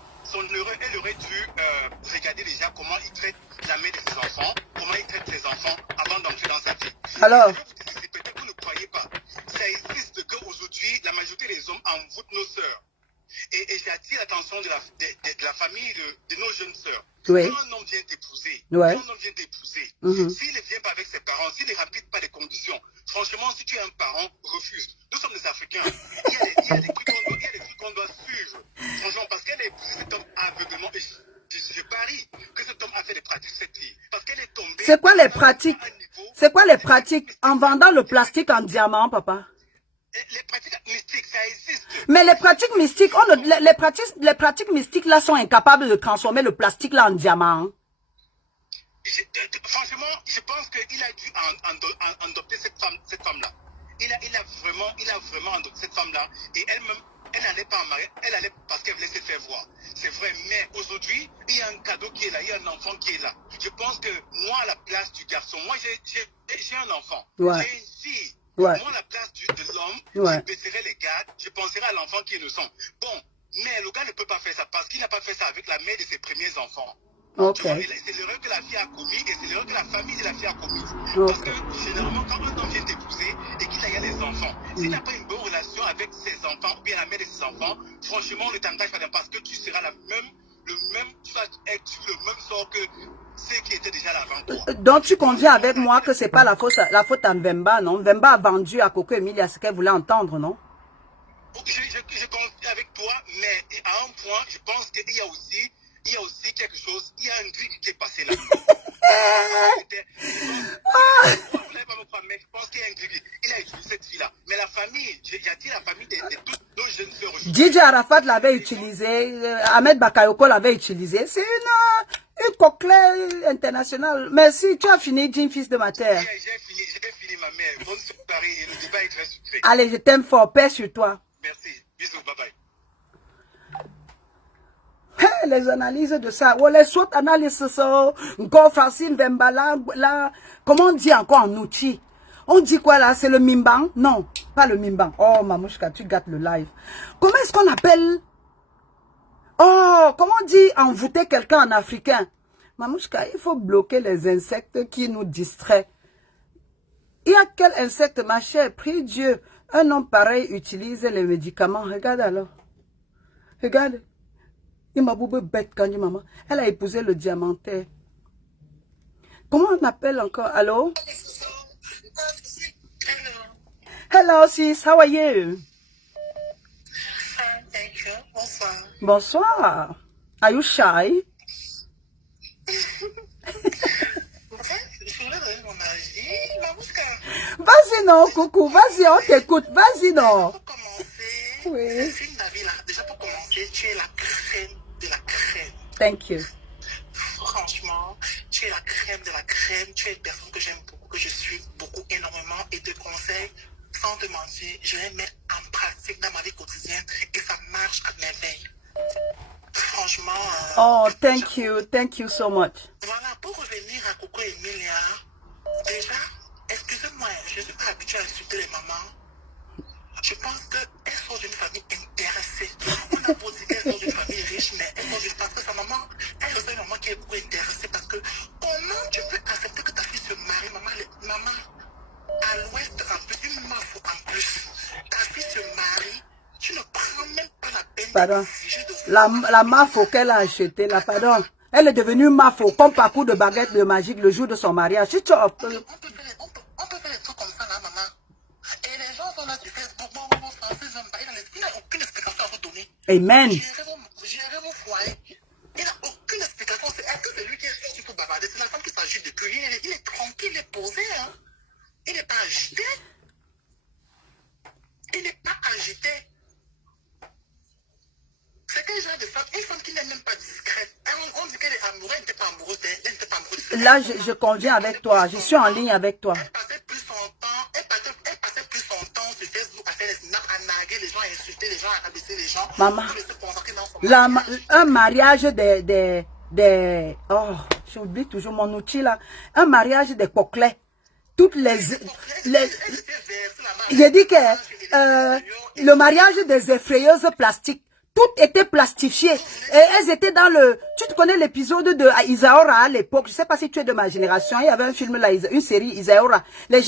regarder déjà comment il traite la mère de ses enfants, comment il traite ses enfants avant d'entrer dans sa vie. Alors, Peut-être que vous ne croyez pas. Ça existe qu'aujourd'hui, la majorité des hommes envoûtent nos sœurs. Et j'attire l'attention de la famille de nos jeunes sœurs. Oui. Quand un homme vient t'épouser, s'il ne vient pas avec ses parents, s'il ne remplit pas les conditions, franchement, si tu es un parent, refuse. Nous sommes des Africains. Il y a des trucs qu'on doit suivre. Franchement, parce qu'elle a épousé cet homme aveuglement. Et je parie que cet homme a fait des pratiques cette fille. Parce qu'elle est tombée. C'est quoi les pratiques? C'est quoi les pratiques? En vendant le plastique en diamant, papa? Les pratiques mystiques, ça existe. Mais les pratiques mystiques, les pratiques mystiques là sont incapables de transformer le plastique là en diamant. Franchement, je pense qu'il a dû adopter cette femme-là. Il a vraiment adopté cette femme-là. Et elle-même, elle n'allait pas en mariage, elle allait parce qu'elle voulait se faire voir. C'est vrai, mais aujourd'hui, il y a un cadeau qui est là, il y a un enfant qui est là. Je pense que moi, à la place du garçon, moi j'ai un enfant, ouais. J'ai une fille. Ouais. Moi, à la place de l'homme, ouais. Je baisserai les gardes, je penserai à l'enfant qui est innocent. Bon, mais le gars ne peut pas faire ça parce qu'il n'a pas fait ça avec la mère de ses premiers enfants. Okay. C'est l'erreur que la fille a commis et c'est l'erreur que la famille de la fille a commise. Okay. Parce que généralement, quand un homme vient t'épouser et qu'il a les enfants, s'il n'a pas une bonne relation avec ses enfants ou bien la mère de ses enfants, franchement, ne t'engage pas parce que tu seras tu vas être sur le même sort que ceux qui étaient déjà là avant toi. Donc tu conviens avec moi que c'est pas la faute à Vemba, non? Vemba a vendu à Coco Emilia ce qu'elle voulait entendre, non? Je conviens avec toi, mais à un point, je pense qu'il y a aussi quelque chose, il y a un truc qui est passé là. Vous n'allez pas me croire, mais je pense qu'il y a un truc. Il a utilisé cette fille-là. Mais la famille, j'attire la famille de toutes nos jeunes sœurs aujourd'hui. DJ Arafat l'avait utilisé, Ahmed Bakayoko l'avait utilisé. C'est une coquelette internationale. Merci, tu as fini, Jim, fils de ma terre. J'ai fini, ma mère. Bonne soirée, le débat est très sucré. Allez, je t'aime fort, paix sur toi. Merci, bisous, bye bye. Les analyses de ça, ou les autres analyses, encore Francine Bembala, là, comment on dit encore en outil? On dit quoi là? C'est le Mimbang? Non, pas le Mimbang. Oh, Mamouchka, tu gâtes le live. Comment est-ce qu'on appelle? Oh, comment on dit envoûter quelqu'un en africain? Mamouchka, il faut bloquer les insectes qui nous distraient. Il y a quel insecte, ma chère? Prie Dieu. Un homme pareil utilise les médicaments. Regarde alors. Regarde. Il m'a boubé bête quand dit maman. Elle a épousé le diamantaire. Comment on appelle encore? Allô? Hello sis, how are you? Fine, thank you. Bonsoir. Bonsoir. Are you shy? Bref, je voulais donner mon avis. Mamouchka. Vas-y non, coucou, vas-y, on t'écoute, vas-y non. Pour commencer, Oui. le film David là, déjà pour commencer, tu es la crème de la crème. Thank you. Franchement, tu es la crème de la crème. Tu es une personne que j'aime beaucoup, que je suis beaucoup, énormément. Et te conseille, sans te mentir, je vais mettre en pratique dans ma vie quotidienne et ça marche à merveille. Franchement. Oh, thank you so much. Voilà, pour revenir à Coco Emilia, déjà, excusez-moi, je ne suis pas habituée à insulter les mamans. Je pense qu'elles sont d'une famille intéressée. On a beau dire qu'elles sont d'une famille riche, mais elles sont juste parce que sa maman, elle est une maman qui est beaucoup intéressée. Parce que comment tu peux accepter que ta fille se marie, maman, à l'ouest en plus, une mafo en plus. Ta fille se marie, tu ne prends même pas la peine Pardon. de La mafo qu'elle a achetée, là, pardon. Elle est devenue mafo, comme parcours de baguette de magique le jour de son mariage. Si tu on peut faire des trucs comme ça là, maman. Et les gens sont là sur Facebook, bon, Francis Zamba, il n'a aucune explication à vous donner. Amen. Gérer vos foyers. Il n'a aucune explication. Est-ce que c'est lui qui est sorti pour bavarder? C'est la femme qui s'agit depuis lui. Il est tranquille, il est posé. Hein. Il n'est pas agité. Il n'est pas agité. C'est quel genre de femme? Une femme qui n'est même pas discrète. On dit qu'elle est amoureuse, elle n'était pas amoureuse d'elle, elle n'était pas amoureuse de là, je conviens avec toi. Je suis en ligne avec toi. Elle passait plus son temps, elle passait plus son temps sur Facebook à faire les snaps, à narguer les gens, à insulter les gens, à abaisser les gens. Maman, Pour se concentrer dans son un mariage oh, j'oublie toujours mon outil là. Un mariage des coquelets. Toutes les j'ai dit que le mariage des effrayeuses plastiques, tout était plastifié. Et elles étaient dans le... Tu te connais l'épisode de Isaora à l'époque. Je sais pas si tu es de ma génération. Il y avait un film là, une série Isaora.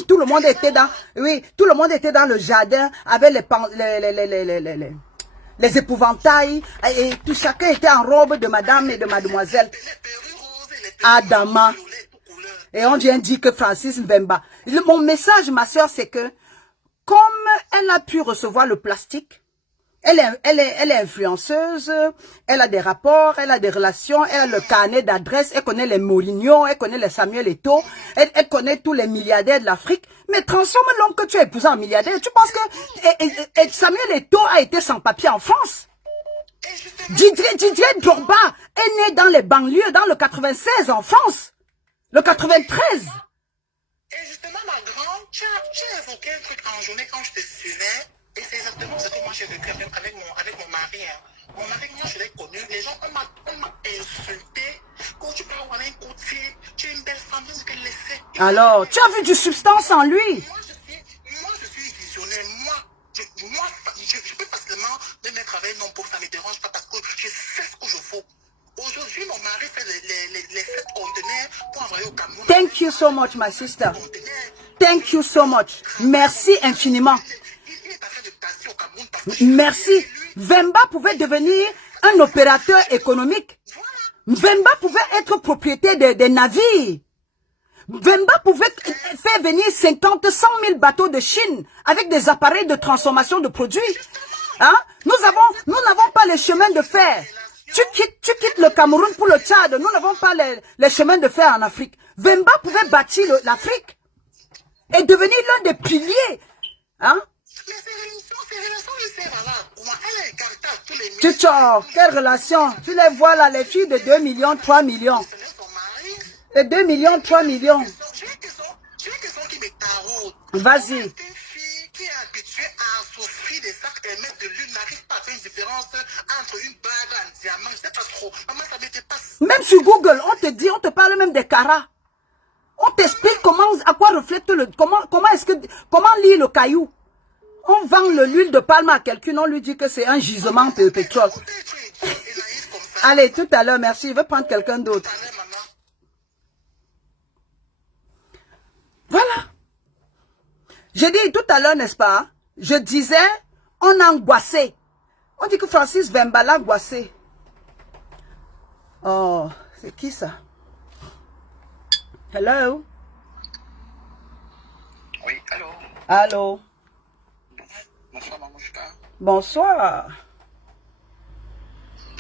Tout le monde était dans... Oui, tout le monde était dans le jardin avec les épouvantails. Et tout chacun était en robe de madame et de mademoiselle Adama. Et on vient dire que Francis Mbemba. Mon message, ma soeur, c'est que comme elle a pu recevoir le plastique, elle est influenceuse, elle a des rapports, elle a des relations, elle a le carnet d'adresse, elle connaît les Mourinho, elle connaît les Samuel Eto'o, elle connaît tous les milliardaires de l'Afrique. Mais transforme l'homme que tu as épousé en milliardaire. Tu penses que Samuel Eto'o a été sans papier en France? Didier Drogba est né dans les banlieues, dans le 96 en France. Le 93. Et justement, ma grande, tu as évoqué un truc en journée quand je te suivais. Et c'est exactement ce que moi j'ai vécu avec mon mari. Hein. Mon mari, moi je l'ai connu. Les gens, on m'a insulté. Quand tu parles à un courtier, tu es une belle femme, tu peux laisser. Alors, tu as vu du substance en lui. Moi, je suis visionnaire. Je peux facilement me mettre avec un homme pour ça ne me dérange pas parce que je sais ce que je faut. Aujourd'hui, mon mari fait les 7 conteneurs pour envoyer au Cameroun. Thank you so much, my sister. Thank you so much. Merci infiniment. Merci. Vemba pouvait devenir un opérateur économique. Vemba pouvait être propriétaire des navires. Vemba pouvait faire venir 50, 100 000 bateaux de Chine avec des appareils de transformation de produits. Hein? Nous n'avons pas les chemins de fer. Tu quittes le Cameroun pour le Tchad. Nous n'avons pas les chemins de fer en Afrique. Vemba pouvait bâtir l'Afrique et devenir l'un des piliers. Hein? Quelle relation? Tu les vois là, les filles de 2 millions, 3 millions. Et 2 millions, 3 millions. Vas-y. Qui est habitué à souffrir des sacs et mettre de l'huile n'arrive pas à faire une différence entre une bague en diamant. Je sais pas trop. Maman, ça me dépasse. Même sur Google, on te parle même des carats. On t'explique à quoi reflète comment lire le caillou. On vend l'huile de palme à quelqu'un, on lui dit que c'est un gisement de pétrole. Allez, tout à l'heure, merci. Je vais prendre quelqu'un d'autre. Voilà. J'ai dit tout à l'heure, n'est-ce pas? Je disais, on a angoissé. On dit que Francis Vemba l'a angoissé. Oh, c'est qui ça? Hello? Oui, allô? Allô? Bonsoir, Mamouchka. Bonsoir.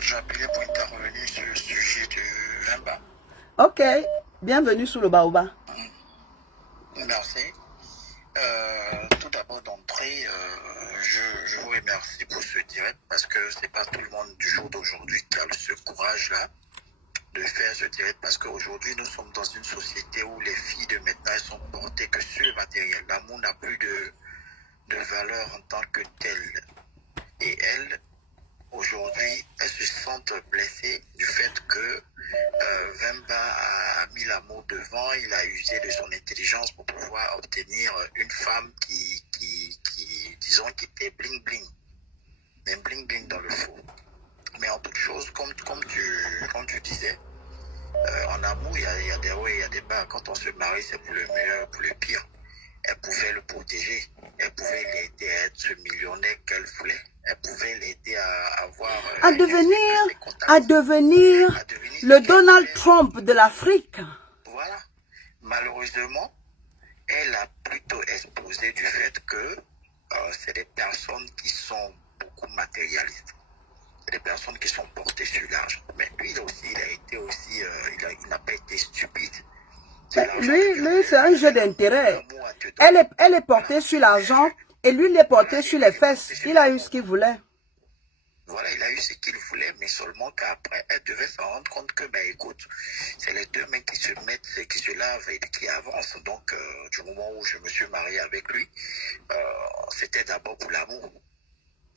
J'appelais pour intervenir sur le sujet de Vemba. Ok, bienvenue sous le baobab. Merci. Tout d'abord d'entrée, je vous remercie pour ce direct parce que c'est pas tout le monde du jour d'aujourd'hui qui a ce courage-là de faire ce direct parce qu'aujourd'hui nous sommes dans une société où les filles de maintenant sont portées que sur le matériel. L'amour n'a plus de valeur en tant que tel. Et elles, aujourd'hui, elles se sentent blessées du fait que Vemba a mis l'amour devant, il a usé de son intelligence pour pouvoir obtenir une femme qui disons, qui était bling bling, mais bling bling dans le faux. Mais en toute chose, comme tu disais, en amour, il y a des hauts et il y a des bas. Quand on se marie, c'est pour le meilleur, pour le pire. Elle pouvait le protéger, elle pouvait l'aider à être ce millionnaire qu'elle voulait. Elle pouvait l'aider à avoir... à devenir le Donald Trump de l'Afrique. Voilà. Malheureusement, elle a plutôt exposé du fait que c'est des personnes qui sont beaucoup matérialistes. C'est des personnes qui sont portées sur l'argent. Mais lui aussi, il n'a pas été stupide. Lui, c'est un jeu d'intérêt. Elle est portée sur l'argent et lui, il est porté sur les fesses. Il a eu ce qu'il voulait. Voilà, il a eu ce qu'il voulait, mais seulement qu'après, elle devait se rendre compte que, ben écoute, c'est les deux mains qui se mettent, qui se lavent et qui avancent. Donc, du moment où je me suis marié avec lui, c'était d'abord pour l'amour.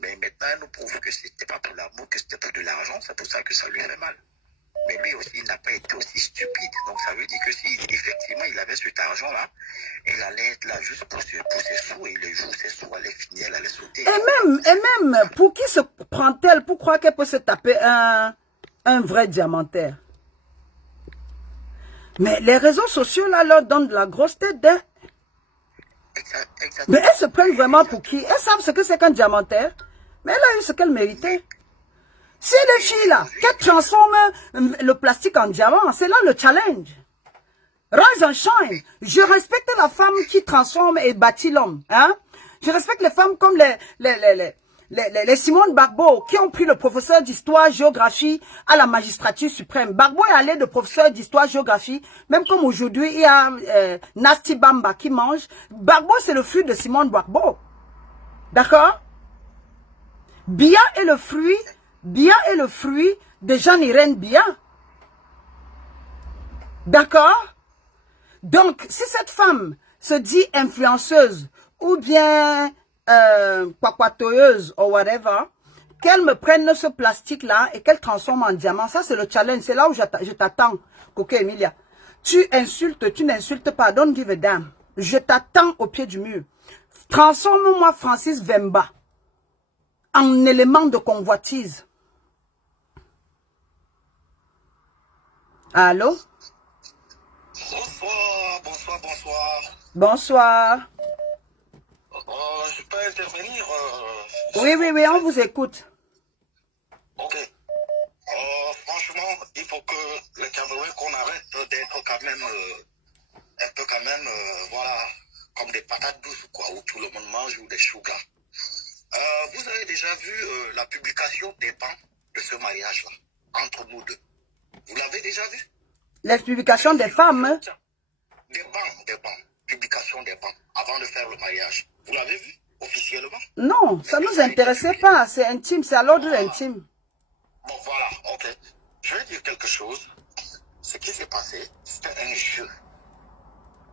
Mais maintenant, elle nous prouve que c'était pas pour l'amour, que c'était pour de l'argent. C'est pour ça que ça lui fait mal. Mais lui aussi, il n'a pas été aussi stupide. Donc, ça veut dire que si, effectivement, il avait cet argent-là, il allait être là juste pour ses sous, et le jour ses sous allaient finir, elle allait sauter. Et même, pour qui se prend-elle pour croire qu'elle peut se taper un vrai diamantaire? Mais les réseaux sociaux, là, leur donnent de la grosse tête. Hein? Mais elles se prennent vraiment pour qui? Elles savent ce que c'est qu'un diamantaire. Mais elle a eu ce qu'elle méritait. C'est les filles là, qu'elles transforment le plastique en diamant, c'est là le challenge. Rise and shine. Je respecte la femme qui transforme et bâtit l'homme. Hein? Je respecte les femmes comme les Simone Gbagbo qui ont pris le professeur d'histoire-géographie à la magistrature suprême. Gbagbo est allé de professeur d'histoire-géographie, même comme aujourd'hui il y a Nasty Bamba qui mange. Gbagbo c'est le fruit de Simone Gbagbo. D'accord? Bia est le fruit de Jean-Irène Bia. D'accord? Donc, si cette femme se dit influenceuse ou bien quaquatoyeuse ou whatever, qu'elle me prenne ce plastique-là et qu'elle transforme en diamant, ça c'est le challenge. C'est là où je t'attends, Coco Emilia. Tu insultes, tu n'insultes pas, don't give a damn. Je t'attends au pied du mur. Transforme-moi Francis Vemba en élément de convoitise. Allô? Bonsoir. Bonsoir. Je peux intervenir Oui, on vous écoute. Ok. Franchement, il faut que les Camerounais qu'on arrête d'être quand même un peu voilà, comme des patates douces, quoi, où tout le monde mange ou des choux gras. Vous avez déjà vu la publication des bancs de ce mariage-là, entre nous deux. Vous l'avez déjà vu? Les publications des femmes. Hein? Des bancs. Publication des bancs, avant de faire le mariage. Vous l'avez vu, officiellement? Non, ça ne nous intéressait pas. C'est intime, c'est à l'ordre intime. Bon, voilà, ok. Je vais dire quelque chose. Ce qui s'est passé, c'était un jeu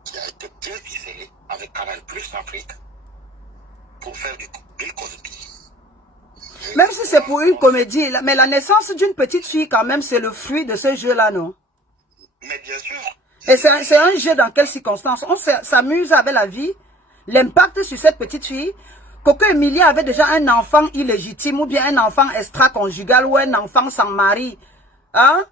qui a été bien ficelé avec Canal Plus Afrique pour faire du Bill Cosby. Même si c'est pour une comédie, mais la naissance d'une petite fille, quand même, c'est le fruit de ce jeu-là, non? Mais bien sûr. Et c'est un jeu dans quelles circonstances? On s'amuse avec la vie, l'impact sur cette petite fille. Coco Emilia avait déjà un enfant illégitime ou bien un enfant extra-conjugal ou un enfant sans mari. Hein?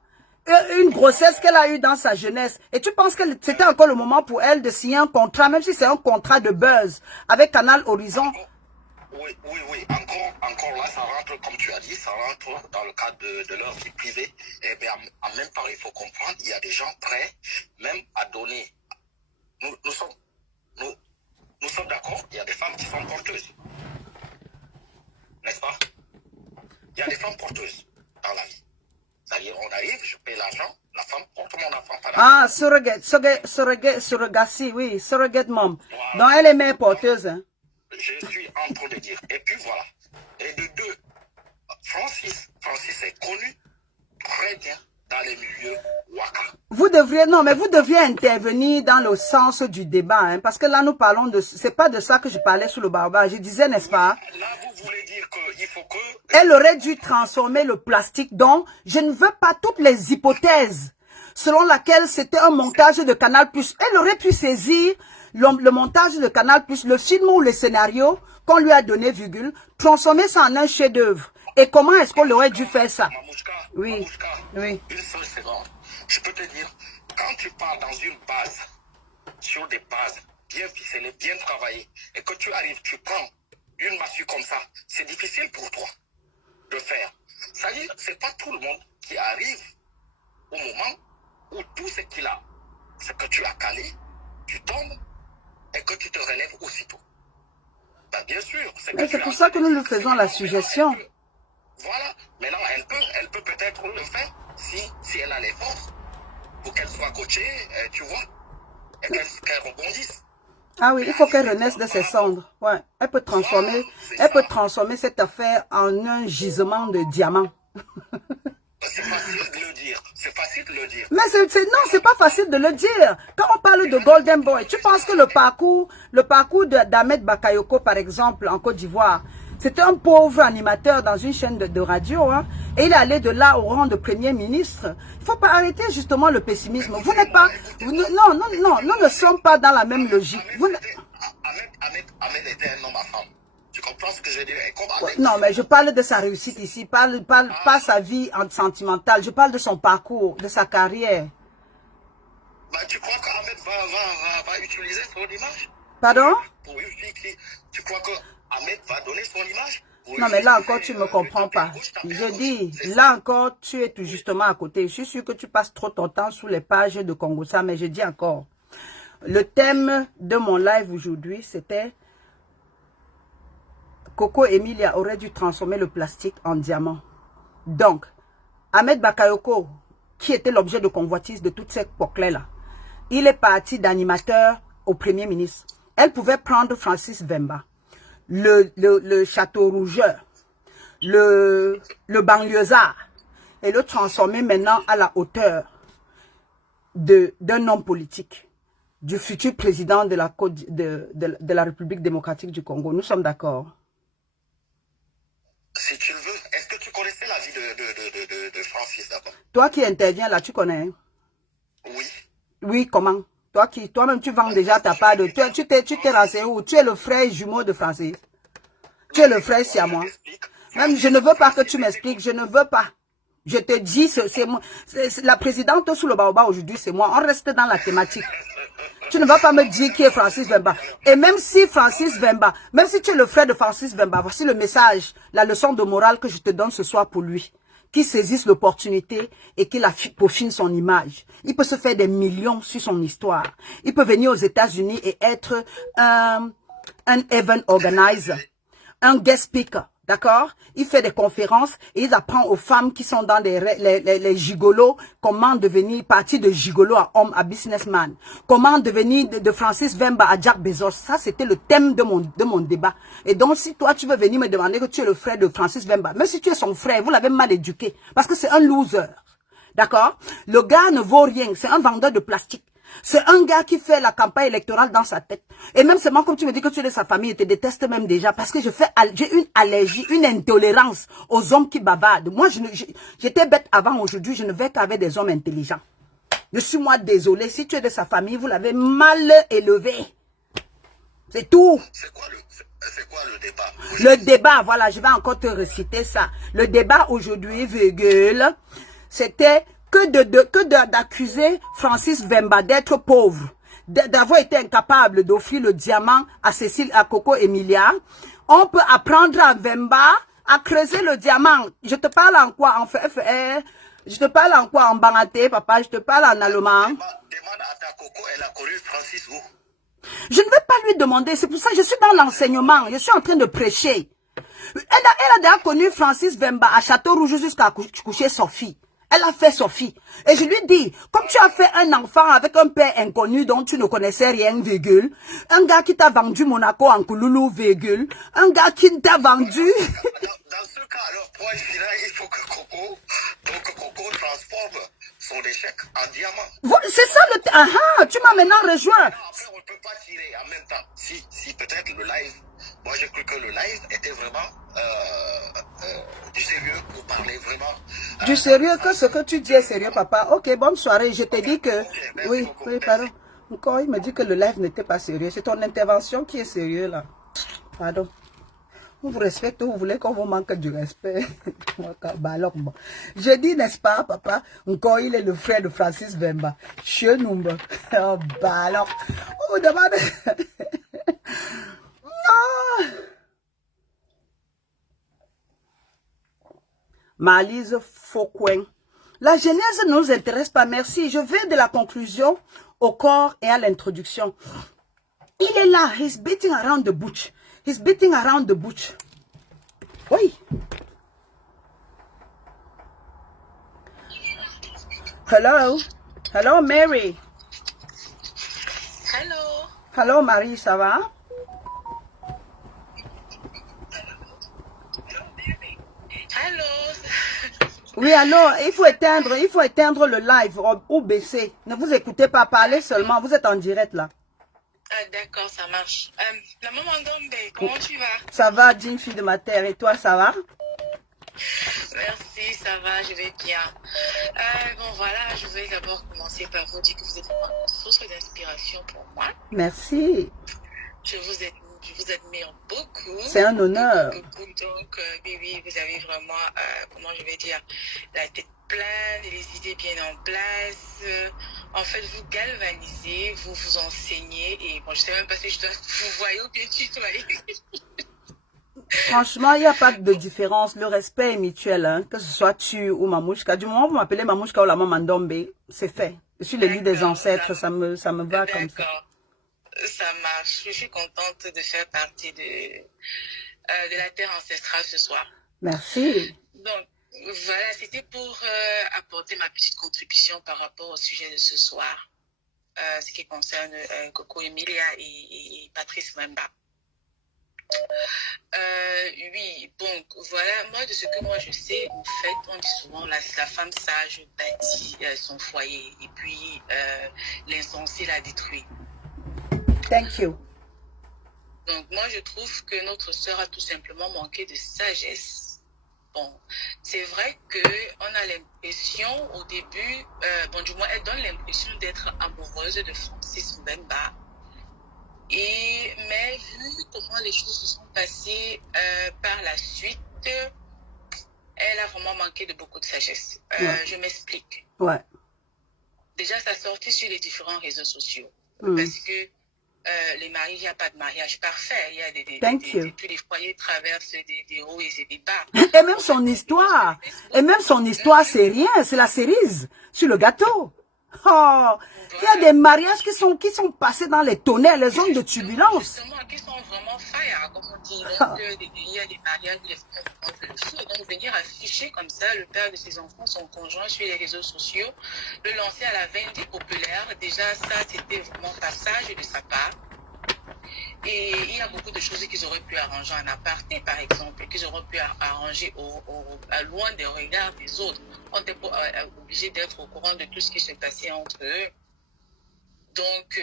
Une grossesse qu'elle a eue dans sa jeunesse. Et tu penses que c'était encore le moment pour elle de signer un contrat, même si c'est un contrat de buzz, avec Canal Horizon? Oui. Encore là, ça rentre, comme tu as dit, ça rentre dans le cadre de leur vie privée. Et bien, en même temps, il faut comprendre, il y a des gens prêts même à donner. Nous sommes d'accord, il y a des femmes qui sont porteuses. N'est-ce pas? Il y a des femmes porteuses dans la vie. C'est-à-dire, on arrive, je paye l'argent, la femme porte mon enfant par la surrogacy, oui, surrogate mom. Voilà. Donc, elle est mère porteuse. Hein? Je suis en train de dire. Et puis voilà. Et de deux, Francis est connu très bien dans les milieux Waka. Vous devriez intervenir dans le sens du débat, hein, parce que là nous parlons de, c'est pas de ça que je parlais sous le barbare. Je disais, n'est-ce pas? Là, vous voulez dire qu'il faut que... Elle aurait dû transformer le plastique, donc je ne veux pas toutes les hypothèses selon laquelle c'était un montage de Canal+. Elle aurait pu saisir le montage de Canal+, le film ou le scénario qu'on lui a donné, virgule, transformer ça en un chef-d'œuvre. Et comment est-ce qu'on aurait dû faire ça? Mamouchka, Oui. Une seule seconde. Je peux te dire, quand tu pars dans une base, sur des bases bien ficelées, bien travaillées, et que tu arrives, tu prends une massue comme ça, c'est difficile pour toi de faire. Ça veut dire, c'est pas tout le monde qui arrive au moment où tout ce qu'il a, ce que tu as calé, tu tombes et que tu te relèves aussitôt. Ben, bien sûr. C'est pour ça que nous lui faisons la suggestion. Voilà. Maintenant, elle peut peut-être le faire si elle a les forces pour qu'elle soit coachée, tu vois, et qu'elle rebondisse. Ah oui, il faut qu'elle renaisse de ses cendres. Ouais, elle peut transformer cette affaire en un gisement de diamants. C'est facile de le dire. C'est facile de le dire. Mais non, c'est pas facile de le dire. Quand on parle de Golden Boy, tu penses que le parcours d'Ahmed Bakayoko, par exemple, en Côte d'Ivoire, c'était un pauvre animateur dans une chaîne de radio, hein, et il est allé de là au rang de Premier ministre. Il faut pas arrêter justement le pessimisme. Vous n'êtes pas... non, nous ne sommes pas dans la même logique. Ahmed était un homme à femme. Tu comprends ce que je veux dire? Non, mais je parle de sa réussite ici, pas sa vie sentimentale. Je parle de son parcours, de sa carrière. Bah, tu crois qu'Ahmed va utiliser son image? Pardon? Pour une fille qui... Tu crois qu'Ahmed va donner son image? Non, mais là encore, tu ne me comprends pas. Je dis, là encore, tu es tout justement à côté. Je suis sûr que tu passes trop ton temps sous les pages de Congossa, mais je dis encore. Le thème de mon live aujourd'hui, c'était Coco Emilia aurait dû transformer le plastique en diamant. Donc, Ahmed Bakayoko, qui était l'objet de convoitise de toute cette époque-là, il est parti d'animateur au Premier ministre. Elle pouvait prendre Francis Vemba, le château rougeur, le banlieusard, et le transformer maintenant à la hauteur d'un homme politique, du futur président de la République démocratique du Congo. Nous sommes d'accord? Si tu le veux, est-ce que tu connaissais la vie de Francis d'abord? Toi qui interviens là, tu connais? Oui. Oui, comment? Toi-même, tu vends déjà ta part de... Tu t'es renseigné où? Tu es le frère jumeau de Francis. Tu es le frère siamois. Même, je ne veux pas que tu m'expliques. Je ne veux pas. Je te dis, c'est la présidente sous le baobab aujourd'hui, c'est moi. On reste dans la thématique. Tu ne vas pas me dire qui est Francis Vemba. Et même si Francis Vemba, même si tu es le frère de Francis Vemba, voici le message, la leçon de morale que je te donne ce soir pour lui. Qu'il saisisse l'opportunité et qu'il peaufine son image. Il peut se faire des millions sur son histoire. Il peut venir aux États-Unis et être un event organizer, un guest speaker. D'accord? Il fait des conférences et il apprend aux femmes qui sont dans les gigolos comment devenir partie de gigolo à homme, à businessman. Comment devenir de Francis Vemba à Jack Bezos. Ça, c'était le thème de mon débat. Et donc, si toi, tu veux venir me demander que tu es le frère de Francis Vemba, même si tu es son frère, vous l'avez mal éduqué. Parce que c'est un loser. D'accord? Le gars ne vaut rien. C'est un vendeur de plastique. C'est un gars qui fait la campagne électorale dans sa tête. Et même seulement comme tu me dis que tu es de sa famille, je te déteste même déjà parce que j'ai une allergie, une intolérance aux hommes qui bavardent. Moi, j'étais bête avant, aujourd'hui, je ne vais qu'avec des hommes intelligents. Je suis moi désolé, si tu es de sa famille, vous l'avez mal élevé. C'est tout. C'est quoi le débat? Le débat, voilà, je vais encore te reciter ça. Le débat aujourd'hui, virgule, c'était d'accuser Francis Vemba d'être pauvre, d'avoir été incapable d'offrir le diamant à Coco Emilia. On peut apprendre à Vemba à creuser le diamant. Je te parle en quoi? En fait, je te parle en quoi? En bangaté, papa? Je te parle en allemand. Demande à ta Coco, elle a connu Francis où? Je ne vais pas lui demander, c'est pour ça que je suis dans l'enseignement, je suis en train de prêcher. Elle a déjà connu Francis Vemba à Château Rouge jusqu'à coucher Sophie. Elle a fait Sophie. Et je lui dis, comme tu as fait un enfant avec un père inconnu dont tu ne connaissais rien, virgule, un gars qui t'a vendu Monaco en Kouloulou, virgule, un gars qui t'a vendu... Dans ce cas, alors, point final, il faut que Coco transforme son échec en diamant. C'est ça le... Ah, tu m'as maintenant rejoint. Après, on ne peut pas tirer en même temps. Si peut-être le live... Moi, j'ai cru que le live était vraiment du sérieux pour parler vraiment... Du sérieux, que ce que tu dis est sérieux, papa. Ok, bonne soirée. Je te dis que... Oui, pardon. Encore, il me dit que le live n'était pas sérieux. C'est ton intervention qui est sérieux, là. Pardon. On vous respecte, vous voulez qu'on vous manque du respect. Je dis, n'est-ce pas, papa? Encore, il est le frère de Francis Vemba. Chenombe. Oh, bah alors. On vous demande... Malise Fouquin. La genèse ne nous intéresse pas, merci. Je vais de la conclusion au corps et à l'introduction. Il est là, he's beating around the bush. He's beating around the bush. Oui. Hello. Hello, Mary. Hello. Hello, Marie, ça va? Hello. Oui, alors, il faut éteindre le live ou baisser. Ne vous écoutez pas, parlez seulement. Vous êtes en direct là. Ah, d'accord, ça marche. La maman Dombe, comment tu vas? Ça va, d'une fille de ma terre. Et toi, ça va? Merci, ça va, je vais bien. Bon, voilà, je vais d'abord commencer par vous dire que vous êtes une source d'inspiration pour moi. Merci. Je vous admire beaucoup. C'est un honneur. Beaucoup. Donc, oui, vous avez vraiment, comment je vais dire, la tête pleine, les idées bien en place. En fait, vous galvanisez, vous vous enseignez. Et bon, je ne sais même pas si je dois vous voyez ou bien tutoyer. Franchement, il n'y a pas de différence. Le respect est mutuel, hein, que ce soit tu ou Mamouchka. Du moment où vous m'appelez Mamouchka ou la maman Ndombe, c'est fait. Je suis l'élu des ancêtres, ça me va comme ça. D'accord, ça marche. Je suis contente de faire partie de la terre ancestrale ce soir. Merci. Donc, voilà, c'était pour apporter ma petite contribution par rapport au sujet de ce soir, ce qui concerne Coco Emilia et Patrice Mwemba. Oui, donc voilà, moi de ce que moi je sais, en fait, on dit souvent la femme sage bâtit son foyer et puis l'insensé la détruit. Thank you. Donc moi je trouve que notre sœur a tout simplement manqué de sagesse. Bon, c'est vrai qu'on a l'impression au début, bon du moins elle donne l'impression d'être amoureuse de Francis Mwemba. Mais vu comment les choses se sont passées par la suite, elle a vraiment manqué de beaucoup de sagesse. Ouais. Je m'explique. Ouais. Déjà, ça sortait sur les différents réseaux sociaux. Mm. Parce que les mariés, il n'y a pas de mariage parfait. Il y a tous les foyers traversent des hauts et des bas. Et même son histoire. Et même son histoire, c'est rien. C'est la cerise sur le gâteau. Oh, il y a des mariages qui sont passés dans les tonnerres, les zones de turbulence. Justement, qui sont vraiment fire, comme on dit. Donc, il y a des mariages qui font le feu. Donc, venir afficher comme ça le père de ses enfants, son conjoint sur les réseaux sociaux, le lancer à la veine des populaires, déjà, ça, c'était vraiment pas sage de sa part. Et il y a beaucoup de choses qu'ils auraient pu arranger en aparté, par exemple, qu'ils auraient pu arranger à loin des regards des autres. On n'était pas obligé d'être au courant de tout ce qui se passait entre eux. Donc,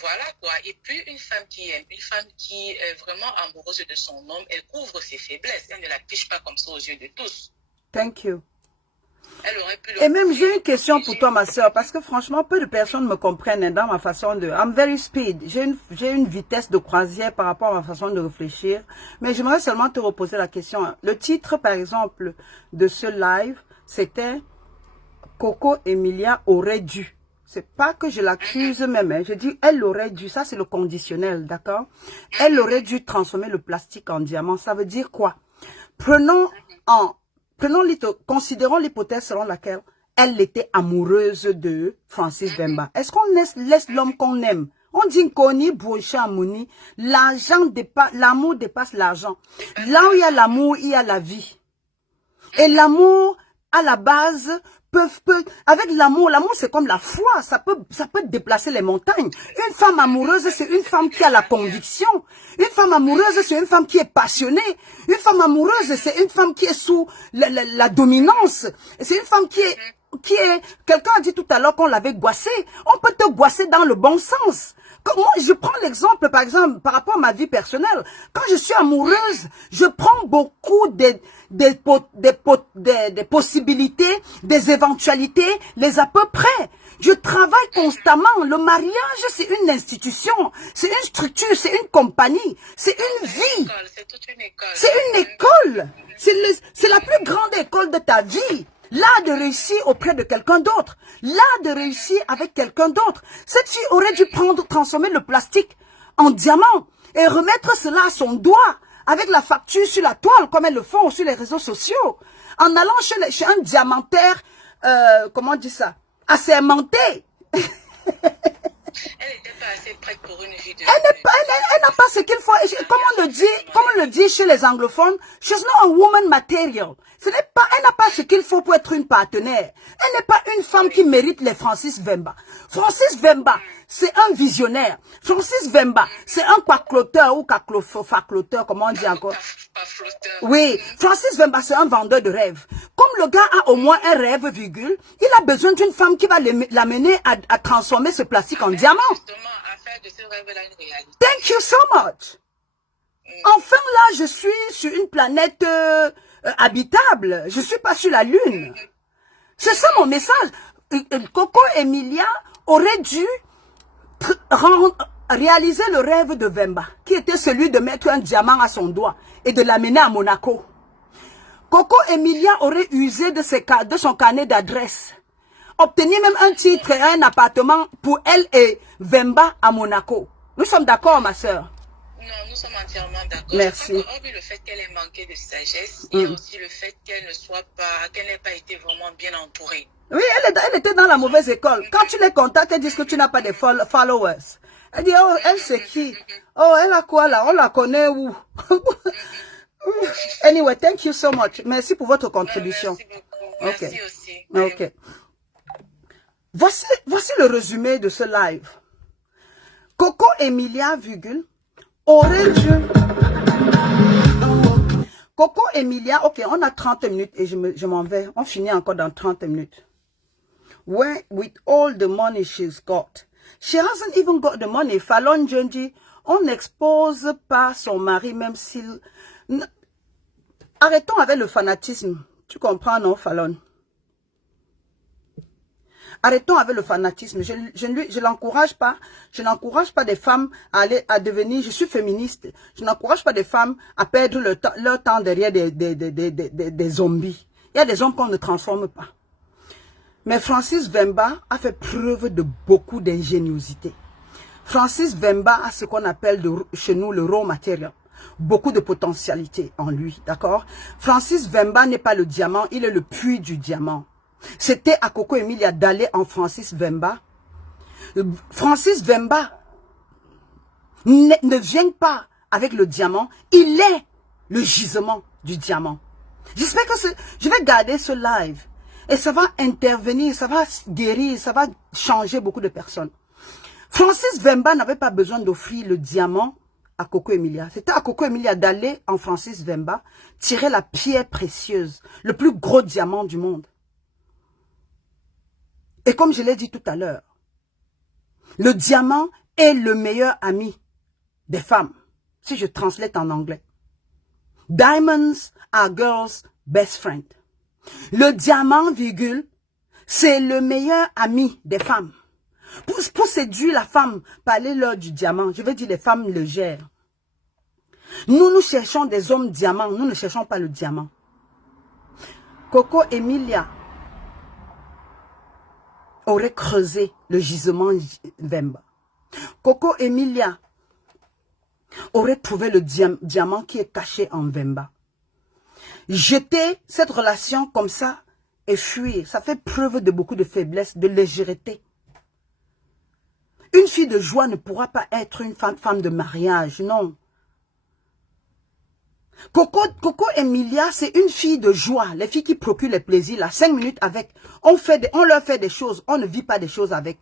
voilà quoi. Et puis, une femme qui est vraiment amoureuse de son homme, elle couvre ses faiblesses. Elle ne l'affiche pas comme ça aux yeux de tous. Thank you. Elle aurait pu Et même, j'ai une question pour toi, ma soeur, parce que franchement, peu de personnes me comprennent dans ma façon de... I'm very speed. J'ai une vitesse de croisière par rapport à ma façon de réfléchir. Mais j'aimerais seulement te reposer la question. Le titre, par exemple, de ce live, c'était Coco Emilia aurait dû. C'est pas que je l'accuse même. Hein. Je dis, elle aurait dû. Ça, c'est le conditionnel, d'accord? Elle aurait dû transformer le plastique en diamant. Ça veut dire quoi? Considérons l'hypothèse selon laquelle elle était amoureuse de Francis Mwemba. Est-ce qu'on laisse l'homme qu'on aime? On dit Nkoni, Boucha, Mouni. L'amour dépasse l'argent. Là où il y a l'amour, il y a la vie. Et l'amour, à la base, avec l'amour c'est comme la foi, ça peut déplacer les montagnes. Une femme amoureuse, c'est une femme qui a la conviction. Une femme amoureuse, c'est une femme qui est passionnée. Une femme amoureuse, c'est une femme qui est sous la dominance. C'est une femme qui est quelqu'un a dit tout à l'heure qu'on l'avait goissé. On peut te goisser dans le bon sens. Moi, je prends l'exemple, par exemple, par rapport à ma vie personnelle. Quand je suis amoureuse, je prends beaucoup des possibilités, des éventualités, les à peu près. Je travaille constamment. Le mariage, c'est une institution, c'est une structure, c'est une compagnie, c'est une vie. C'est une école. C'est la plus grande école de ta vie. L'art de réussir auprès de quelqu'un d'autre. L'art de réussir avec quelqu'un d'autre. Cette fille aurait dû transformer le plastique en diamant et remettre cela à son doigt avec la facture sur la toile comme elles le font sur les réseaux sociaux. En allant chez un diamantaire, comment on dit ça, assermenté. Elle n'était pas assez prête pour une vie de... Elle n'a pas ce qu'il faut. Comme on le dit chez les anglophones, she's not a woman material. Elle n'a pas ce qu'il faut pour être une partenaire. Elle n'est pas une femme qui mérite les Francis Vemba. Francis Vemba, c'est un visionnaire. Francis Vemba, c'est un quacloteur ou facloteur, comment on dit encore? Oui, Francis Vemba, c'est un vendeur de rêves. Comme le gars a au moins un rêve, virgule, il a besoin d'une femme qui va l'amener à transformer ce plastique en diamant. Thank you so much. Enfin là, je suis sur une planète habitable. Je suis pas sur la Lune. C'est ça mon message. Coco Emilia aurait dû réaliser le rêve de Vemba, qui était celui de mettre un diamant à son doigt et de l'amener à Monaco. Coco Emilia aurait usé de son carnet d'adresse, obtenir même un titre et un appartement pour elle et Vemba à Monaco. Nous sommes d'accord, ma sœur? Non, nous sommes entièrement d'accord. Merci. Hormis le fait qu'elle ait manqué de sagesse, il y a aussi le fait qu'elle n'ait pas été vraiment bien entourée. Oui, elle était dans la mauvaise école. Quand tu les contactes, elles disent que tu n'as pas de followers. Elle dit, oh, elle c'est qui? Oh, elle a quoi là? On la connaît où? Anyway, thank you so much. Merci pour votre contribution. Merci beaucoup. Merci aussi. Ok. Voici le résumé de ce live. Coco Emilia, virgule, aurait dû... Coco Emilia, ok, on a 30 minutes et je m'en vais. On finit encore dans 30 minutes. When, with all the money she's got, she hasn't even got the money. Fallon Djendji, on n'expose pas son mari même s'il... Arrêtons avec le fanatisme. Tu comprends, non, Fallon? Arrêtons avec le fanatisme. Je l'encourage pas. Je n'encourage pas des femmes à devenir... Je suis féministe. Je n'encourage pas des femmes à perdre leur temps derrière des zombies. Il y a des hommes qu'on ne transforme pas. Mais Francis Vemba a fait preuve de beaucoup d'ingéniosité. Francis Vemba a ce qu'on appelle chez nous le raw material. Beaucoup de potentialité en lui, d'accord? Francis Vemba n'est pas le diamant, il est le puits du diamant. C'était à Coco Emilia d'aller en Francis Vemba. Francis Vemba ne vient pas avec le diamant, il est le gisement du diamant. J'espère que je vais garder ce live et ça va intervenir, ça va guérir, ça va changer beaucoup de personnes. Francis Vemba n'avait pas besoin d'offrir le diamant à Coco Emilia. C'était à Coco Emilia d'aller en Francis Vemba, tirer la pierre précieuse, le plus gros diamant du monde. Et comme je l'ai dit tout à l'heure, le diamant est le meilleur ami des femmes, si je translate en anglais. Diamonds are girls' best friend. Le diamant, virgule, c'est le meilleur ami des femmes. Pour séduire la femme, parler-leur du diamant, je veux dire les femmes légères. Nous cherchons des hommes diamants, nous ne cherchons pas le diamant. Coco Emilia aurait creusé le gisement Vemba. Coco Emilia aurait trouvé le diamant qui est caché en Vemba. Jeter cette relation comme ça et fuir, ça fait preuve de beaucoup de faiblesse, de légèreté. Une fille de joie ne pourra pas être une femme de mariage, non. Coco Emilia, c'est une fille de joie. Les filles qui procurent les plaisirs, là, 5 minutes avec. On leur fait des choses, on ne vit pas des choses avec.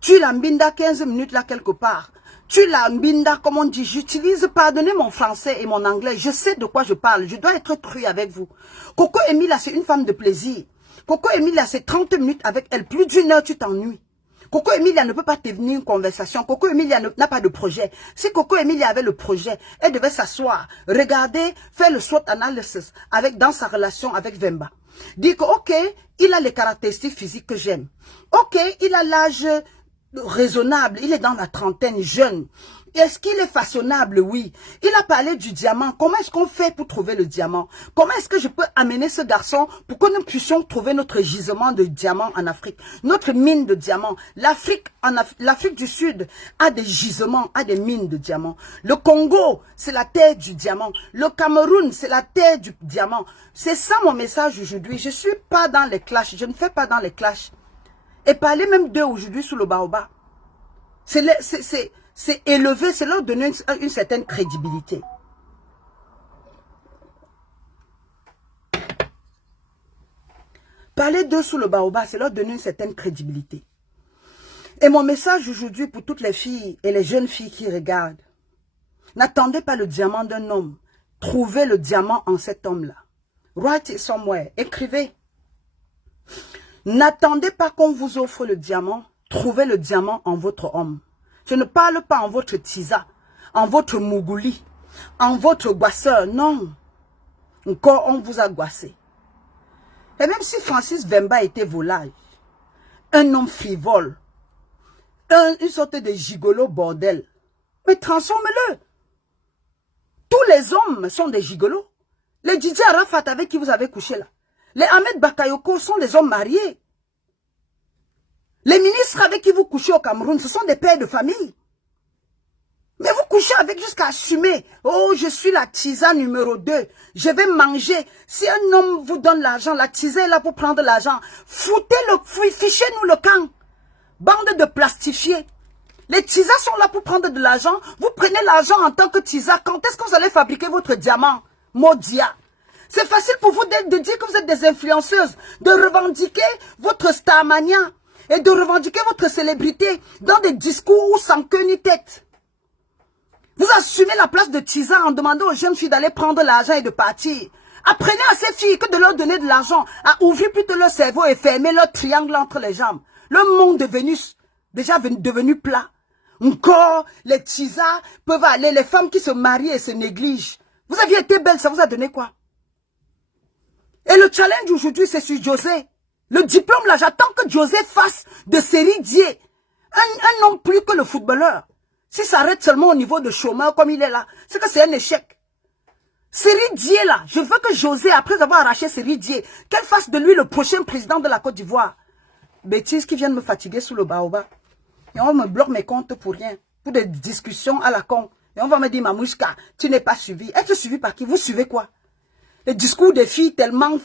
Tu la mbinda 15 minutes là quelque part. Tu la mbinda, comme on dit, j'utilise, pardonnez mon français et mon anglais, je sais de quoi je parle, je dois être cru avec vous. Coco Emilia, c'est une femme de plaisir. Coco Emilia, c'est 30 minutes avec elle, plus d'1 heure, tu t'ennuies. Coco Emilia ne peut pas tenir une conversation. Coco Emilia n'a pas de projet. Si Coco Emilia avait le projet, elle devait s'asseoir, regarder, faire le SWOT analysis dans sa relation avec Vemba. Dire que, ok, il a les caractéristiques physiques que j'aime. Ok, il a l'âge raisonnable, il est dans la trentaine, jeune. Est-ce qu'il est façonnable? Oui. Il a parlé du diamant. Comment est-ce qu'on fait pour trouver le diamant? Comment est-ce que je peux amener ce garçon pour que nous puissions trouver notre gisement de diamant en Afrique? Notre mine de diamant. L'Afrique du Sud a des gisements, a des mines de diamant. Le Congo, c'est la terre du diamant. Le Cameroun, c'est la terre du diamant. C'est ça mon message aujourd'hui. Je ne suis pas dans les clashs. Je ne fais pas dans les clashs. Et parler même d'eux aujourd'hui sous le baobab. c'est élever, c'est leur donner une certaine crédibilité. Parler d'eux sous le baobab, c'est leur donner une certaine crédibilité. Et mon message aujourd'hui pour toutes les filles et les jeunes filles qui regardent, n'attendez pas le diamant d'un homme. Trouvez le diamant en cet homme-là. Write it somewhere. Écrivez. N'attendez pas qu'on vous offre le diamant. Trouvez le diamant en votre homme. Je ne parle pas en votre tisa, en votre mougouli, en votre goisseur. Non. Encore, on vous a goissé. Et même si Francis Vemba était volage, un homme frivole, une sorte de gigolo bordel, mais transforme-le. Tous les hommes sont des gigolos. Les Didier Arafat avec qui vous avez couché là. Les Ahmed Bakayoko sont des hommes mariés. Les ministres avec qui vous couchez au Cameroun, ce sont des pères de famille. Mais vous couchez avec jusqu'à assumer. Oh, je suis la tisa numéro 2. Je vais manger. Si un homme vous donne l'argent, la tisa est là pour prendre l'argent. Fichez-nous le camp. Bande de plastifiés. Les tisas sont là pour prendre de l'argent. Vous prenez l'argent en tant que tisa. Quand est-ce que vous allez fabriquer votre diamant? Modia. C'est facile pour vous de dire que vous êtes des influenceuses, de revendiquer votre starmania et de revendiquer votre célébrité dans des discours sans queue ni tête. Vous assumez la place de tisa en demandant aux jeunes filles d'aller prendre l'argent et de partir. Apprenez à ces filles que de leur donner de l'argent, à ouvrir plutôt leur cerveau et fermer leur triangle entre les jambes. Le monde déjà devenu plat. Encore, les tisas peuvent aller, les femmes qui se marient et se négligent. Vous aviez été belle, ça vous a donné quoi? Et le challenge aujourd'hui, c'est sur José. Le diplôme là, j'attends que José fasse de série Dié. Un homme plus que le footballeur. Si ça arrête seulement au niveau de chômeur comme il est là, c'est que c'est un échec. Série Dié là, je veux que José, après avoir arraché Série Dié, qu'elle fasse de lui le prochain président de la Côte d'Ivoire. Bêtises qui viennent me fatiguer sous le baobab. Et on me bloque mes comptes pour rien. Pour des discussions à la con. Et on va me dire, Mamouchka, tu n'es pas suivi. Êtes suivi par qui? Vous suivez quoi? Les discours des filles tellement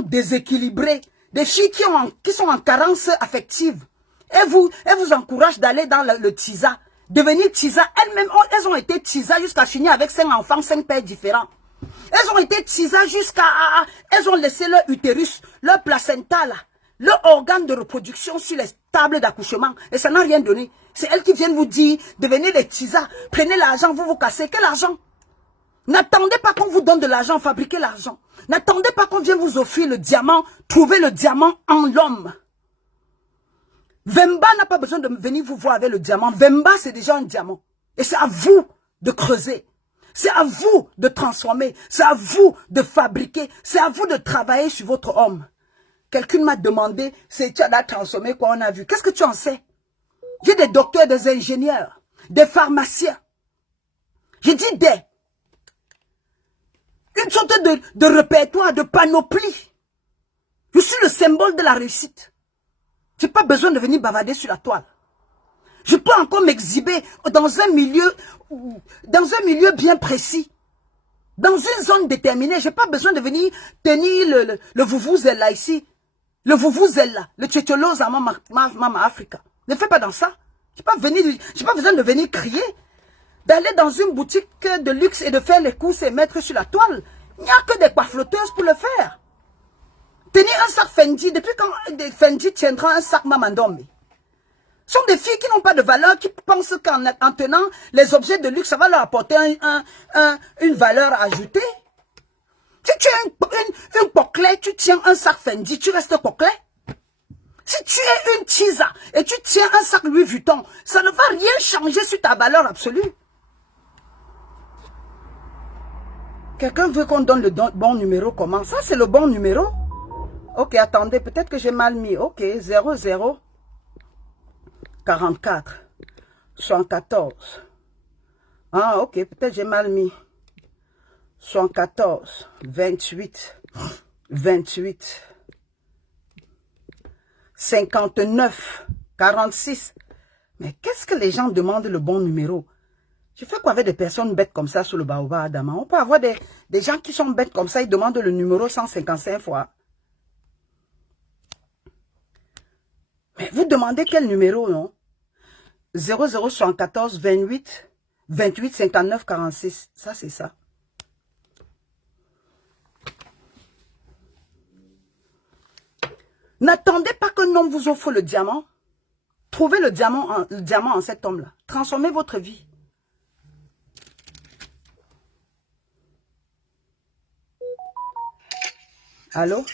déséquilibrés. Des filles qui sont en carence affective. Elles vous encouragent d'aller dans le tisa. Devenir tisa. Elles-mêmes, elles ont été tisa jusqu'à finir avec 5 enfants, 5 pères différents. Elles ont été tisa jusqu'à... Elles ont laissé leur utérus, leur placenta là. Leur organe de reproduction sur les tables d'accouchement. Et ça n'a rien donné. C'est elles qui viennent vous dire, devenez des tisas, prenez l'argent, vous vous cassez. Quel argent? N'attendez pas qu'on vous donne de l'argent, fabriquez l'argent. N'attendez pas qu'on vienne vous offrir le diamant, trouvez le diamant en l'homme. Vemba n'a pas besoin de venir vous voir avec le diamant. Vemba, c'est déjà un diamant. Et c'est à vous de creuser. C'est à vous de transformer. C'est à vous de fabriquer. C'est à vous de travailler sur votre homme. Quelqu'un m'a demandé, tu as transformé quoi on a vu. Qu'est-ce que tu en sais? J'ai des docteurs, des ingénieurs, des pharmaciens. J'ai dit une sorte de répertoire, de panoplie. Je suis le symbole de la réussite. Je n'ai pas besoin de venir bavarder sur la toile. Je peux encore m'exhiber dans un milieu bien précis. Dans une zone déterminée. Je n'ai pas besoin de venir tenir le vuvuzela là ici. Le vuvuzela là. Le tchétchelos à Mama Africa. Ne fais pas dans ça. Je n'ai pas besoin de venir crier. D'aller dans une boutique de luxe et de faire les courses et mettre sur la toile. Il n'y a que des coiffloteuses pour le faire. Tenir un sac Fendi, depuis quand Fendi tiendra un sac Mamandombe? Ce sont des filles qui n'ont pas de valeur, qui pensent qu'en tenant les objets de luxe, ça va leur apporter une valeur ajoutée. Si tu es une coquelet, tu tiens un sac Fendi, tu restes coquelet. Si tu es une tisa et tu tiens un sac Louis Vuitton, ça ne va rien changer sur ta valeur absolue. Quelqu'un veut qu'on donne le bon numéro, comment? Ça, c'est le bon numéro? Ok, attendez, peut-être que j'ai mal mis. Ok, 00 44 74. Ah, ok, peut-être j'ai mal mis. 74 28 28 59 46. Mais qu'est-ce que les gens demandent le bon numéro? Je fais quoi avec des personnes bêtes comme ça sur le baobab, Adama? On peut avoir des gens qui sont bêtes comme ça, ils demandent le numéro 155 fois. Mais vous demandez quel numéro, non? 0074 28 28 59 46. Ça, c'est ça. N'attendez pas qu'un homme vous offre le diamant. Trouvez le diamant en cet homme-là. Transformez votre vie. Allô?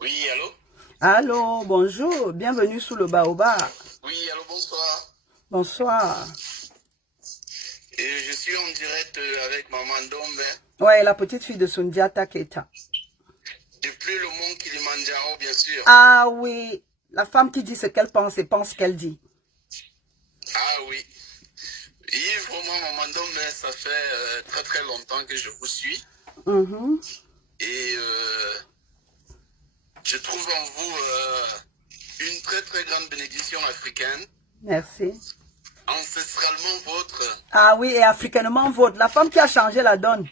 Oui, allô? Allô, bonjour. Bienvenue sous le baobab. Oui, allô, bonsoir. Bonsoir. Et je suis en direct avec Maman Dombe Ouais, la petite fille de Sundiata Keita. depuis le mont Kilimandjaro, bien sûr. Ah oui, la femme qui dit ce qu'elle pense et pense ce qu'elle dit. Ah oui. Et vraiment, Maman Dombe, ça fait très très longtemps que je vous suis. Mhm. Et je trouve en vous une très très grande bénédiction africaine, Merci. ancestralement vôtre. Ah oui, et africainement vôtre. La femme qui a changé la donne.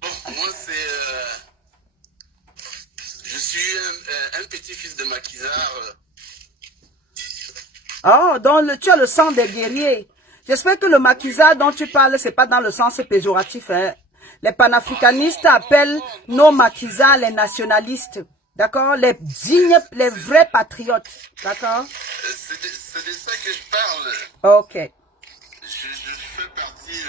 Bon, moi c'est... je suis un petit-fils de maquisard. Oh, donc tu as le sang des guerriers. J'espère que le maquisard dont tu parles, c'est pas dans le sens péjoratif. Hein. Les panafricanistes appellent nos maquisards les nationalistes. D'accord? Les dignes, les vrais patriotes. D'accord? C'est de ça que je parle. Ok. Je fais partie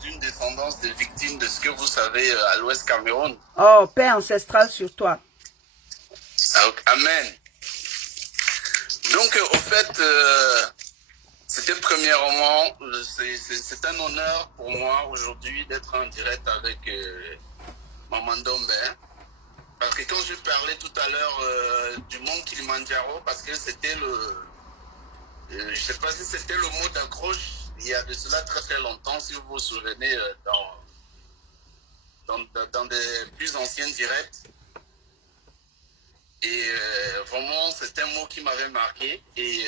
d'une descendance des victimes de ce que vous savez à l'Ouest Cameroun. Oh, paix ancestrale sur toi. Amen. Donc, au fait, c'était premièrement, c'est un honneur pour moi aujourd'hui d'être en direct avec Maman Dombe. Parce que quand je parlais tout à l'heure du mont Kilimandjaro, parce que c'était je ne sais pas si c'était le mot d'accroche, il y a de cela très très longtemps, si vous vous souvenez, dans des plus anciens directs. Et vraiment, c'est un mot qui m'avait marqué. Et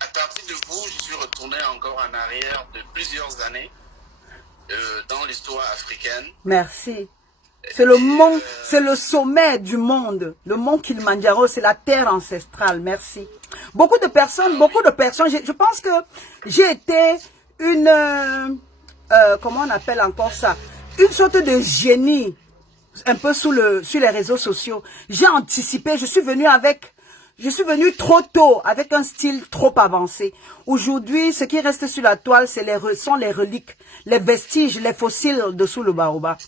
à partir de vous, je suis retourné encore en arrière de plusieurs années dans l'histoire africaine. Merci. C'est le mont, c'est le sommet du monde. Le mont Kilimandjaro, c'est la terre ancestrale. Merci. Beaucoup de personnes, je pense que j'ai été une, comment on appelle encore ça? Une sorte de génie, un peu sur les réseaux sociaux. J'ai anticipé, je suis venue trop tôt, avec un style trop avancé. Aujourd'hui, ce qui reste sur la toile, sont les reliques, les vestiges, les fossiles de sous le baobab.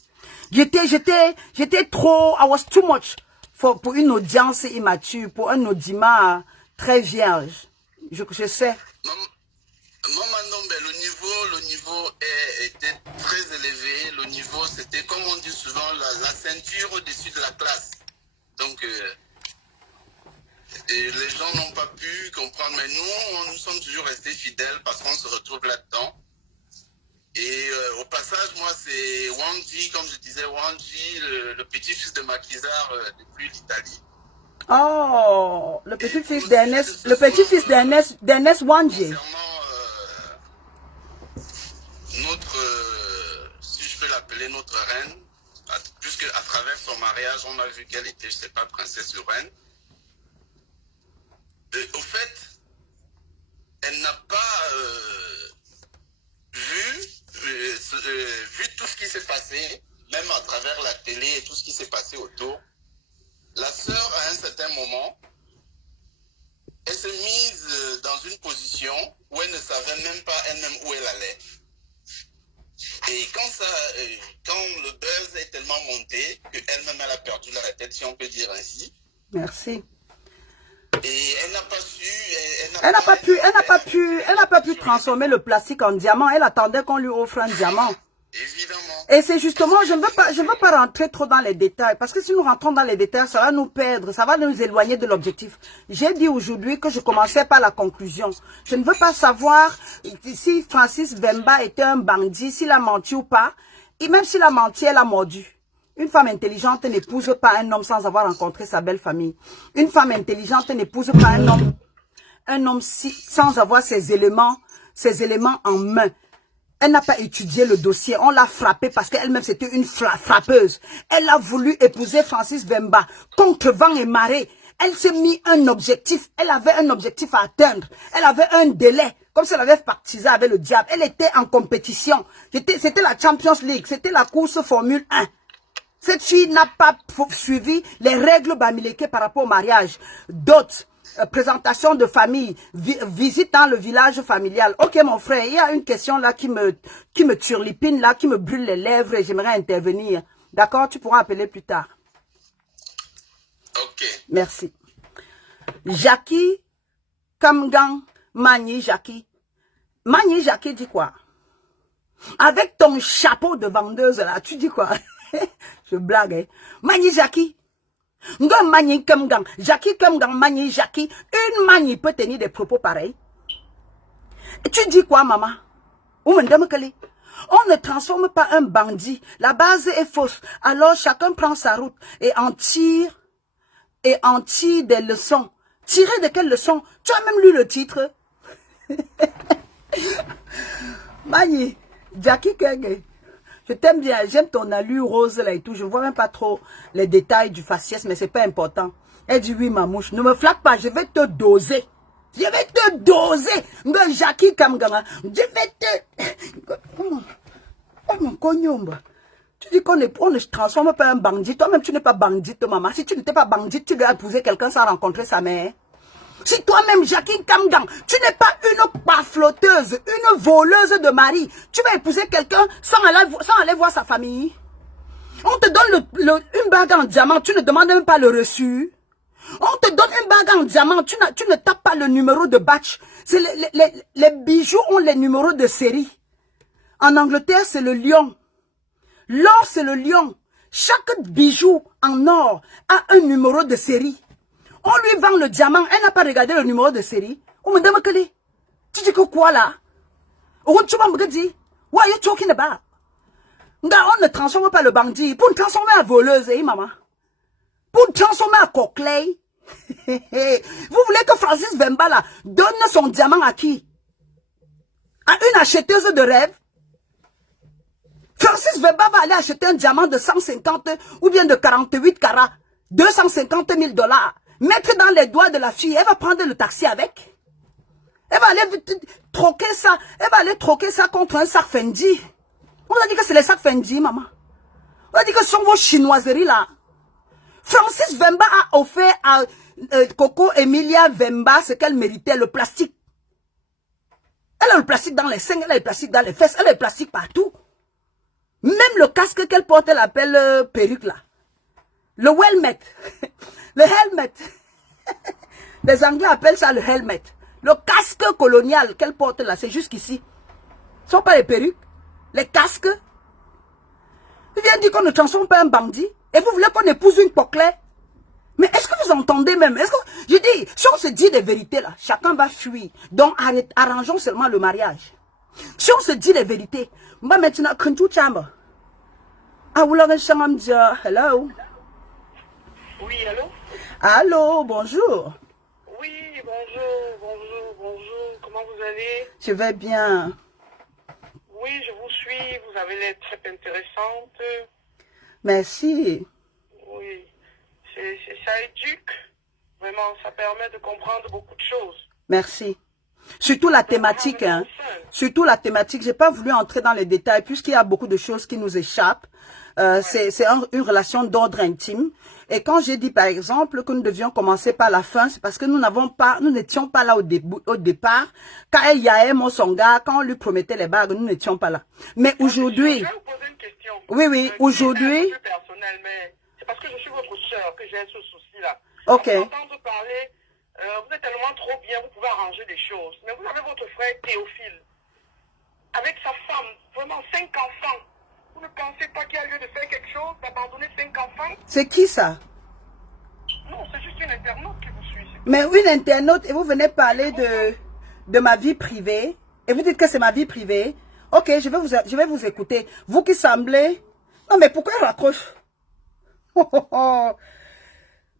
J'étais trop, I was too much pour une audience immature, pour un audimat très vierge. Je sais. Maman Dombe, le niveau était très élevé. Le niveau, c'était, comme on dit souvent, la ceinture au-dessus de la classe. Donc, et les gens n'ont pas pu comprendre. Mais nous sommes toujours restés fidèles parce qu'on se retrouve là-dedans. Et au passage, moi, c'est Wanji, comme je disais, Wanji, le petit-fils de Maquisard depuis l'Italie. Oh, le petit-fils d'Ernest, d'Ernest Wanji. Concernant notre, si je peux l'appeler notre reine, puisque à travers son mariage, on a vu qu'elle était, je ne sais pas, princesse ou reine. Au fait, elle n'a pas vu tout ce qui s'est passé, même à travers la télé et tout ce qui s'est passé autour. La sœur, à un certain moment, elle s'est mise dans une position où elle ne savait même pas elle-même où elle allait. Et quand le buzz est tellement monté qu'elle-même elle a perdu la tête, si on peut dire ainsi. Merci. Et elle n'a pas su. Elle n'a pas pu transformer le plastique en diamant. Elle attendait qu'on lui offre un diamant. Évidemment. Et c'est justement, je ne veux pas rentrer trop dans les détails, parce que si nous rentrons dans les détails, ça va nous perdre, ça va nous éloigner de l'objectif. J'ai dit aujourd'hui que je commençais par la conclusion. Je ne veux pas savoir si Francis Vemba était un bandit, s'il a menti ou pas. Et même s'il a menti, elle a mordu. Une femme intelligente n'épouse pas un homme sans avoir rencontré sa belle famille. Une femme intelligente n'épouse pas un homme sans avoir ses éléments en main. Elle n'a pas étudié le dossier. On l'a frappée parce qu'elle-même, c'était une frappeuse. Elle a voulu épouser Francis Vemba contre vent et marée. Elle s'est mis un objectif. Elle avait un objectif à atteindre. Elle avait un délai. Comme si elle avait pactisé avec le diable. Elle était en compétition. C'était la Champions League. C'était la course Formule 1. Cette fille n'a pas suivi les règles bamileke par rapport au mariage. Dot, présentation de famille, visite dans le village familial. Ok mon frère, il y a une question là qui me turlipine, là, qui me brûle les lèvres et j'aimerais intervenir. D'accord, tu pourras appeler plus tard. Ok. Merci. Jackie Kamgang Mani Jackie. Mani Jackie dit quoi? Avec ton chapeau de vendeuse là, tu dis quoi? Je blague, hein. Mani Jackie. Nga Mani Kamgang. Jackie Kamgang Mani Jackie. Une Mani peut tenir des propos pareils. Et tu dis quoi, maman? On ne transforme pas un bandit. La base est fausse. Alors chacun prend sa route et en tire des leçons. Tirer de quelles leçons? Tu as même lu le titre. Mani, Jackie Kenge, je t'aime bien, j'aime ton allure rose là et tout. Je ne vois même pas trop les détails du faciès, mais c'est pas important. Elle dit oui, mamouche, ne me flatte pas, je vais te doser. Je vais te doser. Jackie Kamganga, je vais te... Oh mon cognome. Tu dis qu'on ne transforme pas un bandit. Toi-même, tu n'es pas bandite, maman. Si tu n'étais pas bandite, tu dois épouser quelqu'un sans rencontrer sa mère. Si toi-même, Jackie Kamgang, tu n'es pas une pafloteuse, une voleuse de mari, tu vas épouser quelqu'un sans aller voir sa famille. On te donne une bague en diamant, tu ne demandes même pas le reçu. On te donne une bague en diamant, tu ne tapes pas le numéro de batch. Les bijoux ont les numéros de série. En Angleterre, c'est le lion. L'or, c'est le lion. Chaque bijou en or a un numéro de série. On lui vend le diamant, elle n'a pas regardé le numéro de série. Tu dis que quoi là? What are you talking about? On ne transforme pas le bandit pour le transformer en voleuse, maman. Pour le transformer en coquelin. Vous voulez que Francis Vemba là donne son diamant à qui? À une acheteuse de rêve? Francis Vemba va aller acheter un diamant de 150 ou bien de 48 carats, 250 000 $, mettre dans les doigts de la fille, elle va prendre le taxi avec. Elle va aller troquer ça, contre un sac Fendi. On a dit que c'est les sacs Fendi, maman. On a dit que ce sont vos chinoiseries là. Francis Vemba a offert à Coco Emilia Vemba ce qu'elle méritait, le plastique. Elle a le plastique dans les seins, elle a le plastique dans les fesses, elle a le plastique partout. Même le casque qu'elle porte, elle appelle perruque là. Le helmet. Le helmet. Les Anglais appellent ça le helmet. Le casque colonial qu'elle porte là, c'est jusqu'ici. Ce ne sont pas les perruques. Les casques. Tu viens dire qu'on ne transforme pas un bandit. Et vous voulez qu'on épouse une coquelin. Mais est-ce que vous entendez même? Je dis, si on se dit des vérités là, chacun va fuir. Donc arrangeons seulement le mariage. Si on se dit les vérités, moi maintenant, hello. Oui, allô? Allô, bonjour. Oui, bonjour. Comment vous allez? Je vais bien. Oui, je vous suis. Vous avez l'air très intéressante. Merci. Oui, ça éduque. Vraiment, ça permet de comprendre beaucoup de choses. Merci. Surtout la thématique, hein. Surtout la thématique. J'ai pas voulu entrer dans les détails puisqu'il y a beaucoup de choses qui nous échappent. C'est une relation d'ordre intime. Et quand j'ai dit par exemple que nous devions commencer par la fin, c'est parce que nous n'étions pas là au départ. Quand elle y a Mosonga, quand on lui promettait les bagues, nous n'étions pas là. Mais aujourd'hui, je vais vous poser une question. Oui, aujourd'hui. C'est personnel, mais c'est parce que je suis votre soeur que j'ai ce souci-là. Ok. Vous entendre parler, vous êtes tellement trop bien, vous pouvez arranger des choses. Mais vous avez votre frère Théophile, avec sa femme, vraiment 5 enfants. Vous ne pensez pas qu'il y a lieu de faire quelque chose, d'abandonner 5 enfants? C'est qui ça? Non, c'est juste une internaute qui vous suit. Mais une internaute, et vous venez parler de ma vie privée, et vous dites que c'est ma vie privée. Ok, je vais vous écouter. Vous qui semblez... Non, mais pourquoi elle raccroche?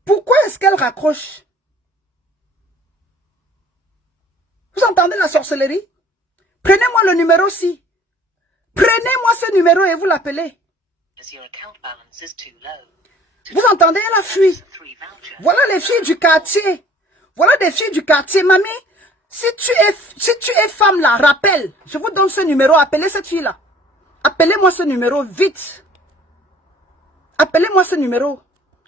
Pourquoi est-ce qu'elle raccroche? Vous entendez la sorcellerie? Prenez-moi le numéro 6. Prenez-moi ce numéro et vous l'appelez. Vous entendez, elle a fui. Voilà les filles du quartier. Voilà des filles du quartier. Mamie, si tu es femme là, rappelle. Je vous donne ce numéro, appelez cette fille là. Appelez-moi ce numéro, vite. Appelez-moi ce numéro,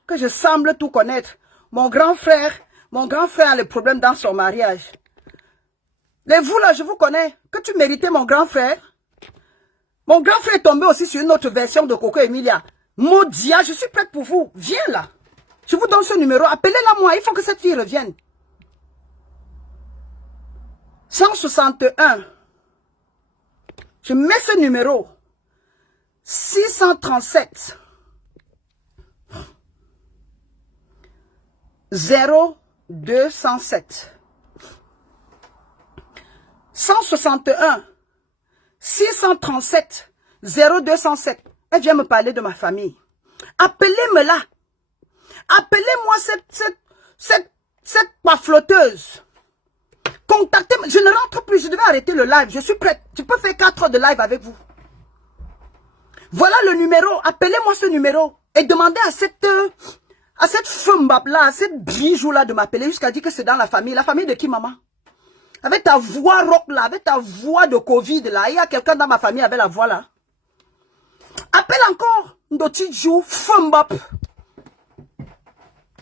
que je semble tout connaître. Mon grand frère a le problème dans son mariage. Les vous là, je vous connais. Que tu méritais mon grand frère. Mon grand frère est tombé aussi sur une autre version de Coco Emilia. Maudia, je suis prête pour vous. Viens là. Je vous donne ce numéro. Appelez-la moi. Il faut que cette fille revienne. 161. Je mets ce numéro. 637. 0207. 161. 637 0207. Elle vient me parler de ma famille. Appelez-moi là. Appelez-moi cette pafloteuse. Contactez-moi. Je ne rentre plus. Je devais arrêter le live. Je suis prête. Je peux faire 4 heures de live avec vous. Voilà le numéro. Appelez-moi ce numéro. Et demandez à cette femme là, à cette bijou là de m'appeler jusqu'à dire que c'est dans la famille. La famille de qui, maman? Avec ta voix rock là, avec ta voix de Covid là, il y a quelqu'un dans ma famille avec la voix là. Appelle encore Ndotidjou, Fumbap.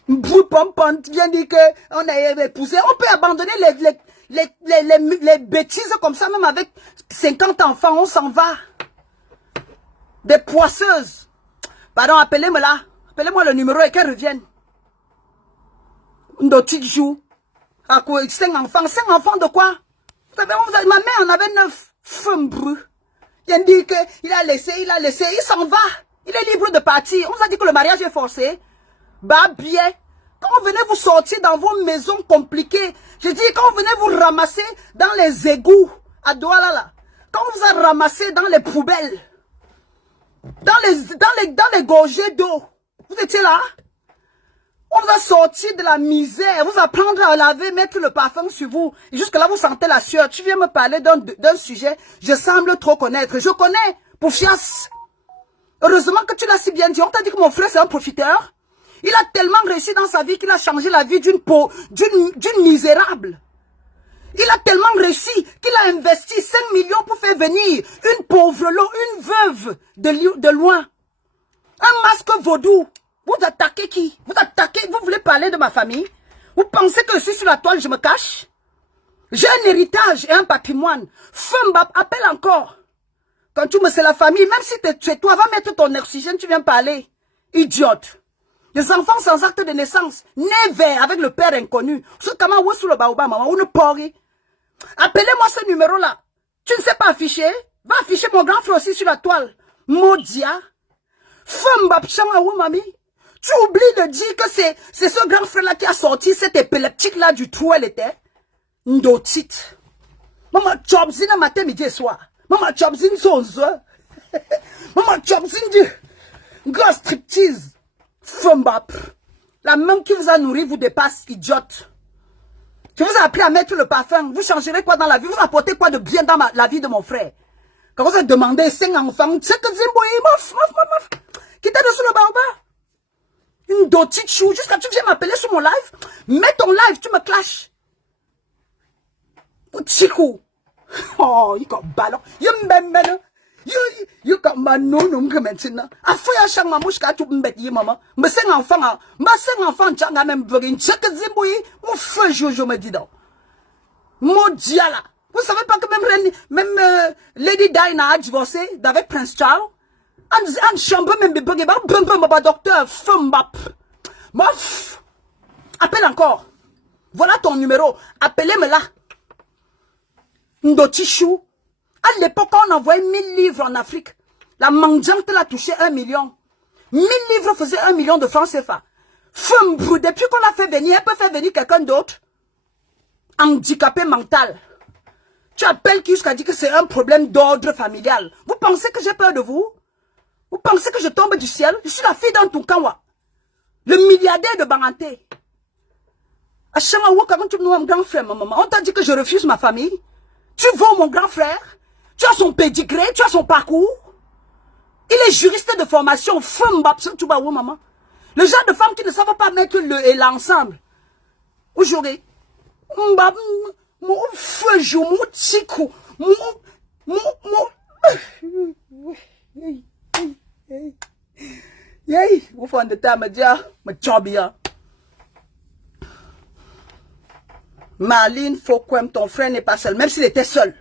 Boupompon, tu viens dire qu'on a épousé. On peut abandonner les bêtises comme ça, même avec 50 enfants, on s'en va. Des poisseuses. Pardon, appelez-moi là. Appelez-moi le numéro et qu'elle revienne. Ndotidjou. 5 enfants. 5 enfants de quoi? Ma mère en avait 9. Femme brûle. Il dit qu'il a laissé, il s'en va. Il est libre de partir. On vous a dit que le mariage est forcé. Bah bien. Quand on venait vous sortir dans vos maisons compliquées, je dis quand on venait vous ramasser dans les égouts à Douala là, quand on vous a ramassé dans les poubelles, dans les gorgées d'eau, vous étiez là? On vous a sorti de la misère, vous apprendre à laver, mettre le parfum sur vous. Et jusque là, vous sentez la sueur. Tu viens me parler d'un sujet, je semble trop connaître. Je connais, pour fiasse. Heureusement que tu l'as si bien dit. On t'a dit que mon frère, c'est un profiteur. Il a tellement réussi dans sa vie qu'il a changé la vie d'une misérable. Il a tellement réussi qu'il a investi 5 millions pour faire venir une pauvre lot, une veuve de loin. Un masque vaudou. Vous attaquez qui? Vous attaquez, vous voulez parler de ma famille? Vous pensez que je suis sur la toile, je me cache? J'ai un héritage et un patrimoine. Fumbap, appelle encore. Quand tu me sais la famille, même si tu es toi, va mettre ton oxygène, tu viens parler. Idiote. Les enfants sans acte de naissance, nés verts avec le père inconnu. Appelez-moi ce numéro-là. Tu ne sais pas afficher? Va afficher mon grand frère aussi sur la toile. Maudia. Fumbap, chamaou, mamie. Tu oublies de dire que c'est ce grand frère-là qui a sorti cette épileptique-là du trou, elle était. Ndotit. Maman, chobzine matin, midi et soir. Maman, chobzine zonze. Maman, chobzine du gros striptease. Fumbap. La main qui vous a nourri vous dépasse, idiote. Je vous ai appris à mettre le parfum. Vous changerez quoi dans la vie? Vous apportez quoi de bien dans la vie de mon frère? Quand vous avez demandé 5 enfants, c'est que mof. Quittez dessus le baobab. Une dotite chou, jusqu'à tu viens m'appeler sur mon live. Mets ton live, tu me clashes. Chikou. Oh, il got ballon. You got my no maintenant. A foya chang mamouche ka tu mbet yi maman. Me 5 enfants, ma 5 enfants changa même vogin. Check zimboui, mon feu jojo me dit donc. Mon diala. Vous savez pas que même Lady Diana a divorcé d'avec Prince Charles? Un chambre même bébé, docteur, Fumbap. Mof. Appelle encore. Voilà ton numéro. Appelez-moi là. Ndotichou. À l'époque, on envoyait 1000 livres en Afrique. La mendiante l'a touché 1 million. 1000 livres faisaient 1 million de francs CFA. Fumbrou, depuis qu'on l'a fait venir, elle peut faire venir quelqu'un d'autre. Handicapé mental. Tu appelles qui jusqu'à dire que c'est un problème d'ordre familial. Vous pensez que j'ai peur de vous? Vous pensez que je tombe du ciel? Je suis la fille d'un Toukanwa. Le milliardaire de Banganté. À Chamawa, quand tu me vois mon grand frère, ma maman, on t'a dit que je refuse ma famille. Tu vaux mon grand frère. Tu as son pédigré, tu as son parcours. Il est juriste de formation. Femme, tu vas où, maman? Le genre de femmes qui ne savent pas mettre le et l'ensemble. Aujourd'hui, mon feu joue, mon tico, vous faites de ta média, ma chobia. Marlene Fouquem, ton frère n'est pas seul, même s'il était seul.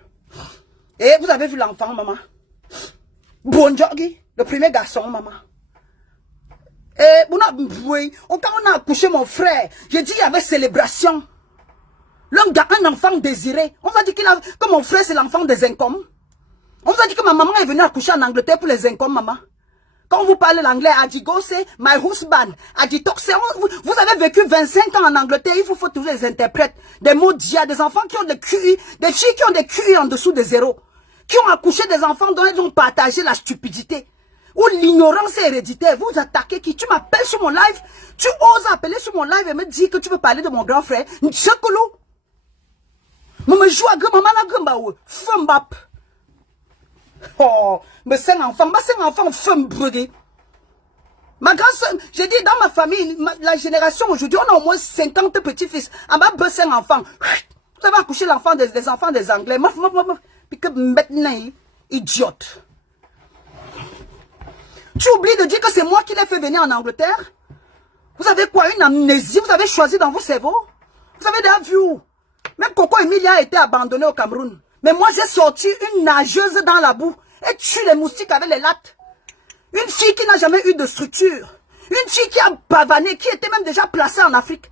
Et vous avez vu l'enfant, maman? Bonjogi, le premier garçon, maman. Et quand on a accouché mon frère, j'ai dit il y avait célébration. L'homme a un enfant désiré. On va dire que mon frère c'est l'enfant des incomes. On va dire que ma maman est venue accoucher en Angleterre pour les incomes, maman. Quand vous parlez l'anglais, a dit go c'est my husband, a dit toxé. Vous avez vécu 25 ans en Angleterre, il faut toujours les interprètes. Des mots dia, des enfants qui ont des QI, des filles qui ont des QI en dessous de zéro. Qui ont accouché des enfants dont ils ont partagé la stupidité. Ou l'ignorance héréditaire. Vous attaquez qui? Tu m'appelles sur mon live. Tu oses appeler sur mon live et me dire que tu veux parler de mon grand frère. Ntsekolo. Maman joue à maman la gamba ou. Fembap. Oh, mais c'est un enfant femme brûlée. Ma grand-sœur, j'ai dit dans ma famille, la génération aujourd'hui, on a au moins 50 petits-fils. En bas, c'est un enfant. Vous avez accouché l'enfant des enfants des Anglais. Puis que maintenant, idiote. Tu oublies de dire que c'est moi qui l'ai fait venir en Angleterre? Vous avez quoi, une amnésie? Vous avez choisi dans vos cerveaux? Vous avez déjà vu où? Même Coco Emilia a été abandonné au Cameroun. Mais moi, j'ai sorti une nageuse dans la boue et tue les moustiques avec les lattes. Une fille qui n'a jamais eu de structure. Une fille qui a pavané, qui était même déjà placée en Afrique.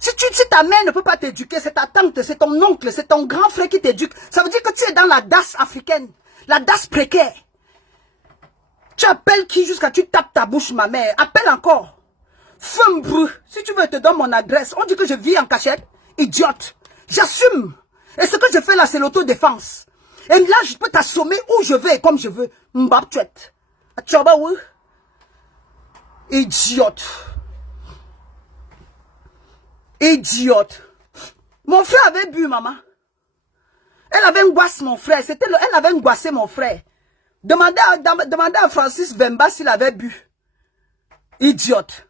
Si ta mère ne peut pas t'éduquer, c'est ta tante, c'est ton oncle, c'est ton grand frère qui t'éduque. Ça veut dire que tu es dans la DAS africaine. La DAS précaire. Tu appelles qui jusqu'à tu tapes ta bouche, ma mère. Appelle encore. Femme brûle. Si tu veux, je te donne mon adresse. On dit que je vis en cachette. Idiote. J'assume. Et ce que je fais là, c'est l'autodéfense. Et là, je peux t'assommer où je veux et comme je veux. Mbap tuet. Atchoba ou? Idiote. Idiote. Mon frère avait bu, maman. Elle avait angoissé mon frère. Elle avait angoissé mon frère. Demandez à Francis Vemba s'il avait bu. Idiote.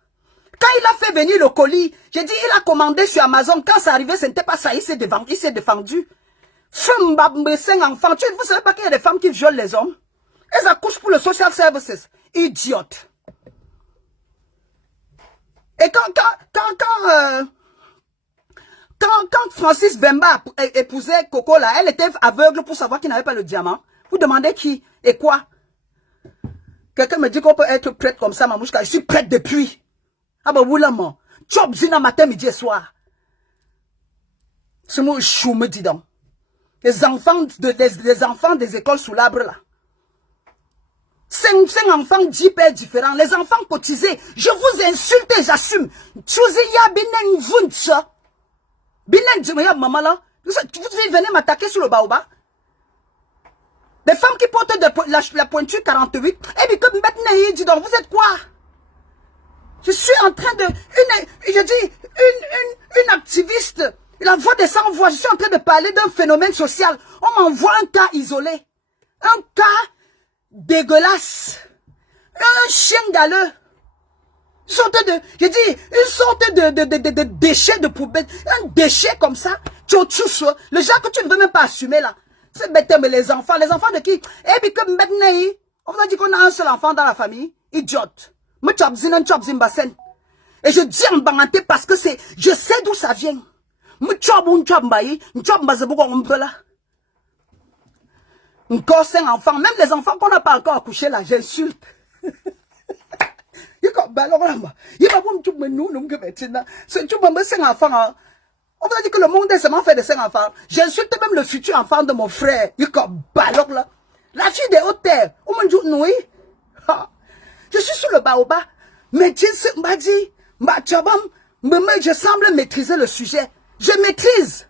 Quand il a fait venir le colis, j'ai dit, il a commandé sur Amazon. Quand ça arrivait, ce n'était pas ça. Il s'est défendu. Femme, cinq enfants. Vous savez pas qu'il y a des femmes qui violent les hommes? Elles accouchent pour le social services. Idiote. Et quand Francis Vemba épousait Coco là, elle était aveugle pour savoir qu'il n'avait pas le diamant. Vous demandez qui et quoi? Quelqu'un me dit qu'on peut être prête comme ça, mamouchka. Je suis prête depuis. Ah bah oui, là, moi. Job zina matin, midi et soir. C'est moi, chou, me dis donc. Les enfants des écoles sous l'arbre là. 5 enfants 10 pères différents. Les enfants cotisés. Je vous insulte et j'assume. Tchouziya binen vuncha. Binen djemaya maman là. Vous venez m'attaquer sur le baobab. Des femmes qui portent la pointure 48. Et puis comme maintenant, il dit donc, vous êtes quoi? Je suis en train de... Une activiste. La voix des sans-voix. Je suis en train de parler d'un phénomène social. On m'envoie un cas isolé. Un cas dégueulasse. Un chien galeux. Une sorte de déchet de poubelle. Un déchet comme ça. Le genre que tu ne veux même pas assumer là. C'est bête, mais les enfants de qui? Et puis comme maintenant, on vous a dit qu'on a un seul enfant dans la famille. Idiote. Et je dis en banganté parce que je sais d'où ça vient. Encore 5 enfants, même les enfants qu'on n'a pas encore accouchés là, j'insulte. On va dire que le monde est seulement fait de 5 enfants. J'insulte même le futur enfant de mon frère. La fille des hautes terres. Je suis sur le baobab. Mais Dieu m'a dit, je semble maîtriser le sujet. Je maîtrise.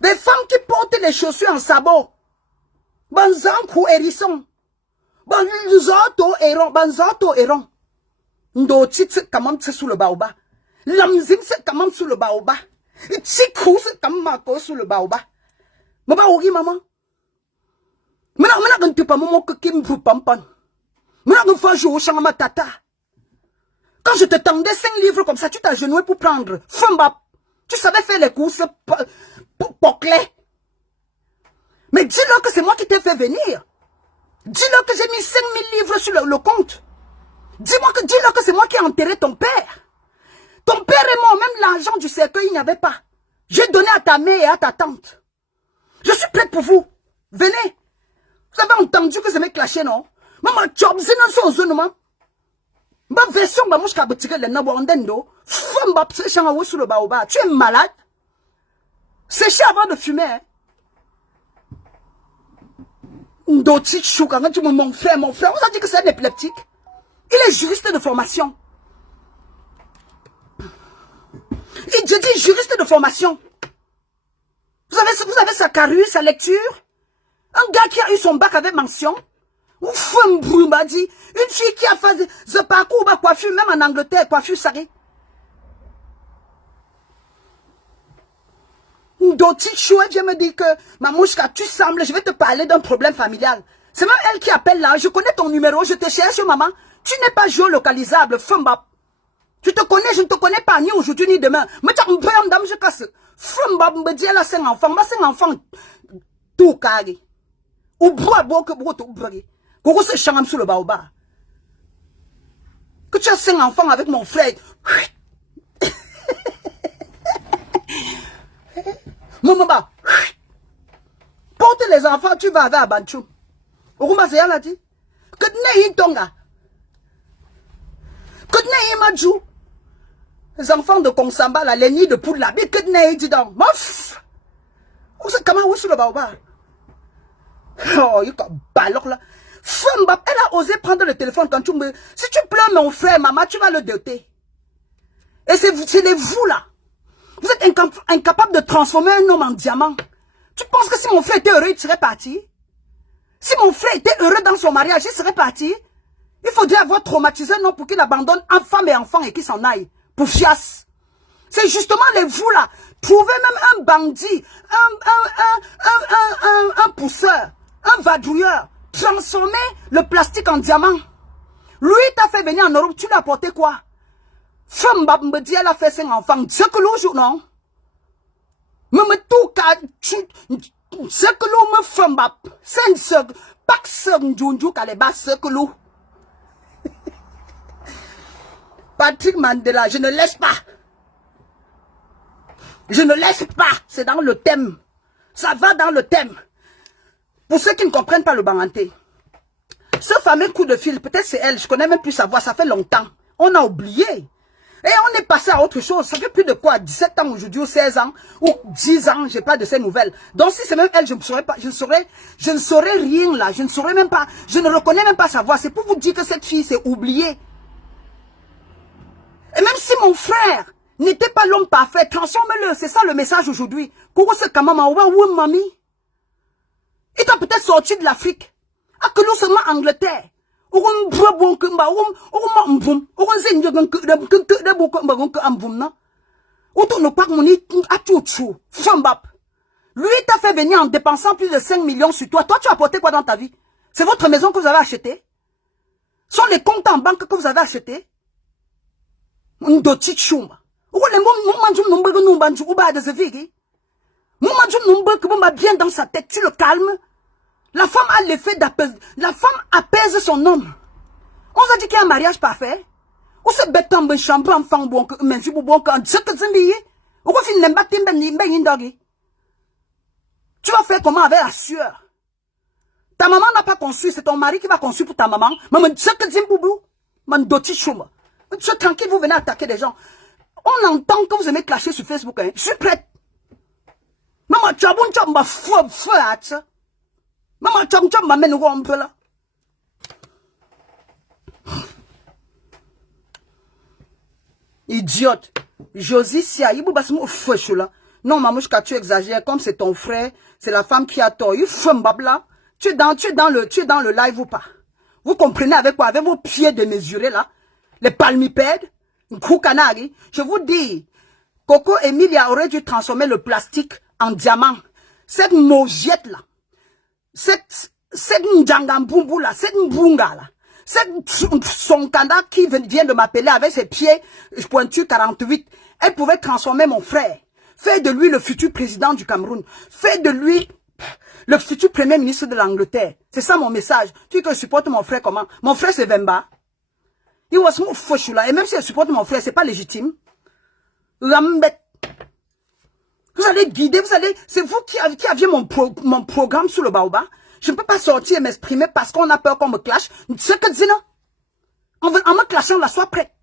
Des femmes qui portent les chaussures en sabot. Banzankou hérisson. Banzoto héron. Ndoti kamam sous le baobab. Lamzim c'est kamam sous le baobab. Tsikou c'est kamam sous le baobab. Maman, maman. Maintenant, tu pas mon que qui me fout pampan. Maintenant, faut jouer au champ ma tata. Quand je te tendais 5 livres comme ça, tu t'agenouillais pour prendre. Famba. Tu savais faire les courses pour pocler. Mais dis-leur que c'est moi qui t'ai fait venir. Dis-leur que j'ai mis 5000 livres sur le compte. Dis-leur que c'est moi qui ai enterré ton père. Ton père est mort, même l'argent du cercueil, il n'y avait pas. J'ai donné à ta mère et à ta tante. Je suis prête pour vous. Venez. Vous avez entendu que je m'ai clashé, non? Maman, job, c'est non zone, non? Ma version, ma mouche kabotike le nabo andendo. Femme bap se changa wo sous le baobab. Tu es malade? Sécher avant de fumer, hein? Ndoti chou, quand tu me mon frère, vous a dit que c'est un épileptique. Il est juriste de formation. Je dis juriste de formation. Vous avez sa carrure, sa lecture. Un gars qui a eu son bac avec mention. Ou femme brumba dit. Une fille qui a fait ce parcours, coiffure, même en Angleterre, coiffure sarée. Ndoti chou, elle vient me dire que, Mamouchka, tu sembles, je vais te parler d'un problème familial. C'est même elle qui appelle là. Je connais ton numéro, je te cherche, maman. Tu n'es pas géolocalisable, femme bap. Je te connais, je ne te connais pas, ni aujourd'hui, ni demain. Mais tu as un peu d'âme, je casse. Femme bap, me dit, elle a 5 enfants. Ma 5 enfants, tout carré. Ou bois, bois, que bois, tout brûlé. Qu'on se chante sous le baobab. Que tu as 5 enfants avec mon frère. Maman, porte les enfants, tu vas avec Abanchou. Oumba, c'est elle a dit. Que n'est-il tonga? Que n'est-il madjou? Les enfants de Konsamba, la lénie de Poudla, mais que n'est-il dit donc? Mouf! Où c'est comment, où est-ce le baobab? Oh, il y a un ballon là. Femme, elle a osé prendre le téléphone quand tu me... Si tu pleures mon frère, maman, tu vas le doter. Et c'est vous là. Vous êtes incapable de transformer un homme en diamant. Tu penses que si mon frère était heureux, il serait parti? Si mon frère était heureux dans son mariage, il serait parti? Il faudrait avoir traumatisé un homme pour qu'il abandonne femme et enfant et qu'il s'en aille. Pour fiasse. C'est justement les vous là. Trouvez même un bandit, un pousseur, un vadrouilleur. Transformer le plastique en diamant. Lui t'a fait venir en Europe, tu l'as apporté quoi? Femme me dit elle a fait 5 enfants. C'est que l'eau, non? Me tout cas, c'est que l'eau me femme bap. C'est une seule. Pas que c'est un djunju kaleba, c'est que l'eau. Patrick Mandela, je ne laisse pas. Je ne laisse pas. C'est dans le thème. Ça va dans le thème. Pour ceux qui ne comprennent pas le banganté. Ce fameux coup de fil, peut-être c'est elle. Je connais même plus sa voix. Ça fait longtemps. On a oublié. Et on est passé à autre chose. Ça fait plus de quoi? 17 ans aujourd'hui ou 16 ans ou 10 ans. J'ai pas de ces nouvelles. Donc si c'est même elle, je ne saurais pas. Je ne saurais rien là. Je ne saurais même pas. Je ne reconnais même pas sa voix. C'est pour vous dire que cette fille s'est oubliée. Et même si mon frère n'était pas l'homme parfait, transforme-le. C'est ça le message aujourd'hui. Kourou se kamama ou mami. Il t'a peut-être sorti de l'Afrique. Ah que nous seulement Angleterre. Oron brabon kumba oron mbum oron zenyo de boko mbagon ambum na. Auto ne pas mon atouchou. Fambap. Lui t'a fait venir en dépensant plus de 5 millions sur toi. Toi tu as apporté quoi dans ta vie? C'est votre maison que vous avez achetée? Sont les comptes en banque que vous avez achetés? Ndoti chumba. Oron les mots manjou nombre que nous banjou ou ba de zevigi. Mon manjou nombre que bon bien dans sa tête, tu le calmes. La femme a l'effet d'apaiser. La femme apaise son homme. On a dit qu'il y a un mariage parfait. Ou se bête en chambre enfant bon que mais si bon quand ce que c'est lié. Ou fin n'emba timben ni ben. Tu vas faire comment avec la sueur? Ta maman n'a pas conçu, c'est ton mari qui va conçu pour ta maman. Maman ce que c'est boubou. Man doti chouma. Tu es tranquille, vous venez attaquer des gens. On entend que vous aimez clasher sur Facebook hein. Je suis prête. Maman tu as bon tu m'a fou ça. Maman, tu m'amènes où un peu là? Idiote. Josie Siaïbou Basmo fouche là. Non, mamouchka, tu exagères. Comme c'est ton frère, c'est la femme qui a tort. Il faut là. Tu es dans le live ou pas? Vous comprenez avec quoi? Avec vos pieds démesurés là. Les palmipèdes. Koukanari. Je vous dis. Coco Emilia aurait dû transformer le plastique en diamant. Cette maugette là. Cette cette Ndjangambumbu là, cette Mbunga là, cette Sonkanda qui vient de m'appeler avec ses pieds pointus 48, elle pouvait transformer mon frère, faire de lui le futur président du Cameroun, faire de lui le futur premier ministre de l'Angleterre. C'est ça mon message. Tu dis que je supporte mon frère comment? Mon frère c'est Vemba. Il was là. Et même si je supporte mon frère, c'est pas légitime. Rambet. Vous allez guider, vous allez... C'est vous qui aviez mon programme sous le baobab. Je ne peux pas sortir et m'exprimer parce qu'on a peur qu'on me clash. Ce que dis en me clashant, là, sois prêt.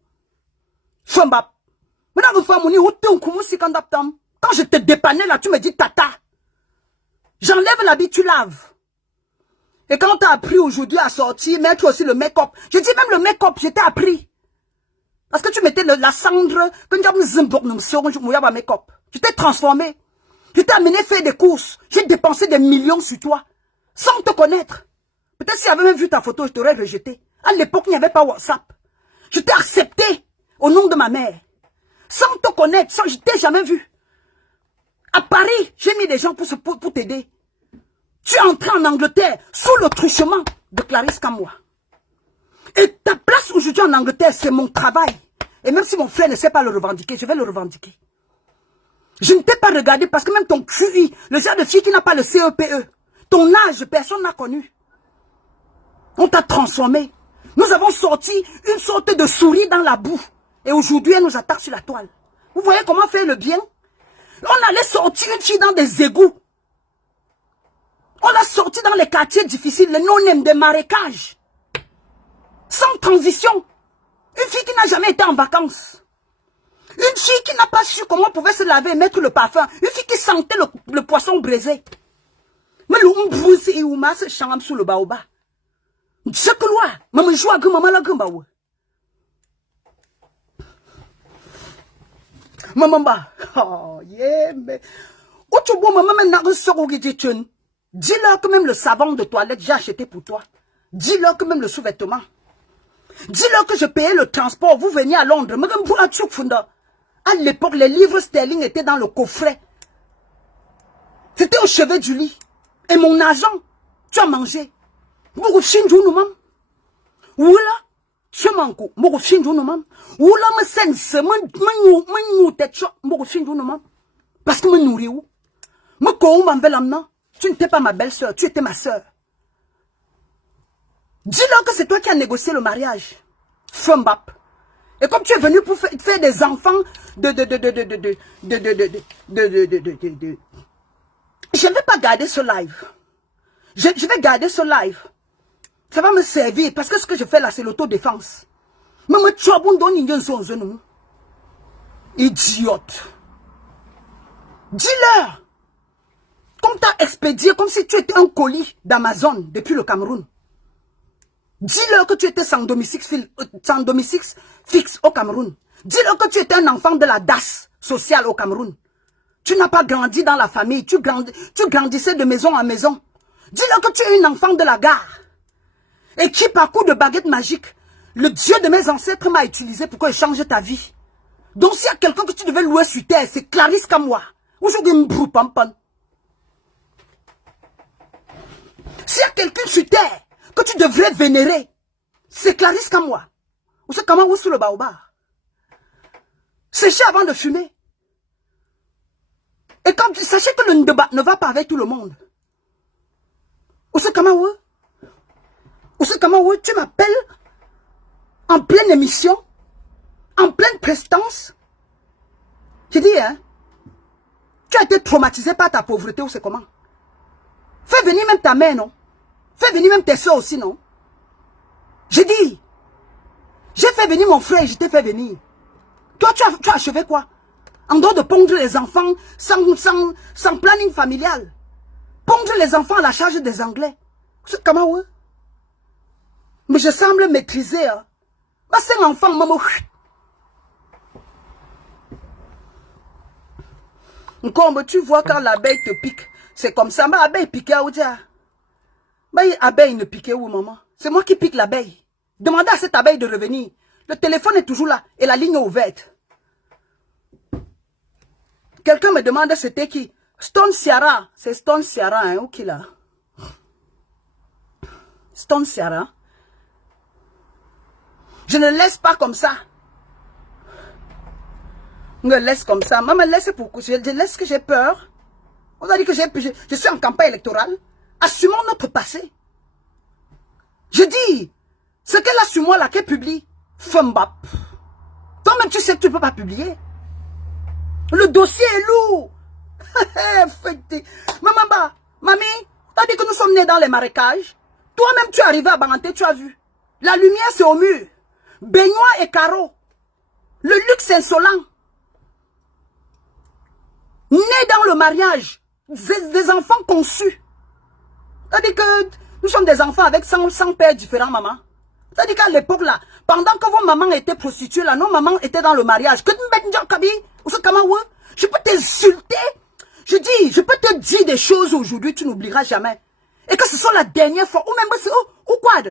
Fambap. Quand je te dépannais là, tu me dis tata. J'enlève l'habit, tu laves. Et quand t'as appris aujourd'hui à sortir, mettre aussi le make-up. Je dis même le make-up, je t'ai appris. Parce que tu mettais la cendre. Je t'ai transformé. Je t'ai amené faire des courses. J'ai dépensé des millions sur toi. Sans te connaître. Peut-être si j'avais même vu ta photo, je t'aurais rejeté. À l'époque, il n'y avait pas WhatsApp. Je t'ai accepté au nom de ma mère. Sans te connaître, je t'ai jamais vu. À Paris, j'ai mis des gens pour t'aider. Tu es entré en Angleterre sous le truchement de Clarisse Kamwa. Et ta place aujourd'hui en Angleterre, c'est mon travail. Et même si mon frère ne sait pas le revendiquer, je vais le revendiquer. Je ne t'ai pas regardé parce que même ton QI, le genre de fille qui n'a pas le CEPE, ton âge, personne n'a connu. On t'a transformé. Nous avons sorti une sorte de souris dans la boue. Et aujourd'hui, elle nous attaque sur la toile. Vous voyez comment faire le bien? On allait sortir une fille dans des égouts. On l'a sortie dans les quartiers difficiles, les non-nèmes des marécages. Sans transition. Une fille qui n'a jamais été en vacances. Une fille qui n'a pas su comment on pouvait se laver et mettre le parfum. Une fille qui sentait le poisson braisé. Mais le mbrousse et ouma se changent sous le baobab. Ce que loi, maman joue à maman la gamba. Maman ba. Oh yeah, mais. Où tu vois maman maintenant se regarder. Dis-leur que même le savon de toilette, j'ai acheté pour toi. Dis-leur que même le sous-vêtement. Dis-leur que je payais le transport. Vous veniez à Londres. À l'époque, les livres sterling étaient dans le coffret. C'était au chevet du lit. Et mon argent, tu as mangé. Oula, je manque. Parce que me nourris où? Tu n'étais pas ma belle-sœur, tu étais ma sœur. Dis-leur que c'est toi qui as négocié le mariage. Fumbap. Et comme tu es venu pour faire des enfants Je ne vais pas garder ce live. Je vais garder ce live. Ça va me servir parce que ce que je fais là, c'est l'autodéfense. Idiote. Dis-leur. Comme tu as expédié, comme si tu étais un colis d'Amazon depuis le Cameroun. Dis-leur que tu étais sans domicile fixe au Cameroun. Dis-leur que tu étais un enfant de la DAS sociale au Cameroun. Tu n'as pas grandi dans la famille, tu grandissais de maison en maison. Dis-leur que tu es une enfant de la gare. Et qui, par coup de baguette magique, le Dieu de mes ancêtres m'a utilisé pour que je change ta vie. Donc s'il y a quelqu'un que tu devais louer sur terre, c'est Clarisse Kamwa. Aujourd'hui, s'il y a quelqu'un sur terre que tu devrais vénérer, c'est Clarisse Kamwa. Ou c'est Kamwa ou sous le baobab. Séchez avant de fumer. Et quand sachez que le débat ne va pas avec tout le monde. Ou c'est Kamwa ou c'est Kamwa, tu m'appelles en pleine émission, en pleine prestance. J'ai dit, hein, tu as été traumatisé par ta pauvreté ou c'est comment? Fais venir même ta mère, non? Fais venir même tes soeurs aussi, non? J'ai dit, j'ai fait venir mon frère et je t'ai fait venir. Toi, tu as achevé quoi? En dehors de pondre les enfants sans planning familial. Pondre les enfants à la charge des Anglais. C'est comment, ouais? Mais je semble maîtriser, hein. C'est un enfant, maman. Comme tu vois quand l'abeille te pique, c'est comme ça. Mais l'abeille pique où déjà? Mais l'abeille ne pique où, maman? C'est moi qui pique l'abeille. Demandez à cette abeille de revenir. Le téléphone est toujours là et la ligne est ouverte. Quelqu'un me demande c'était qui? Stone Ciara. C'est Stone Ciara, hein, ou qui là? Stone Sierra. Je ne laisse pas comme ça. Me laisse comme ça. Maman, laisse pourquoi? Je laisse que j'ai peur. On a dit que je suis en campagne électorale. Assumons notre passé. Je dis, ce qu'elle a sur moi là, qu'elle publie, Fumbap. Toi-même, tu sais que tu ne peux pas publier. Le dossier est lourd. Maman, mamie, t'as dit que nous sommes nés dans les marécages. Toi-même, tu es arrivé à Banganté, tu as vu. La lumière, c'est au mur. Baignoire et carreaux. Le luxe insolent. Né dans le mariage. Des enfants conçus. T'as dit que nous sommes des enfants avec 100 pères différents, maman. T'as dit qu'à l'époque là, pendant que vos mamans étaient prostituées là, nos mamans étaient dans le mariage. Que je peux t'insulter. Je dis, je peux te dire des choses aujourd'hui, tu n'oublieras jamais. Et que ce soit la dernière fois, ou même, ou quoi?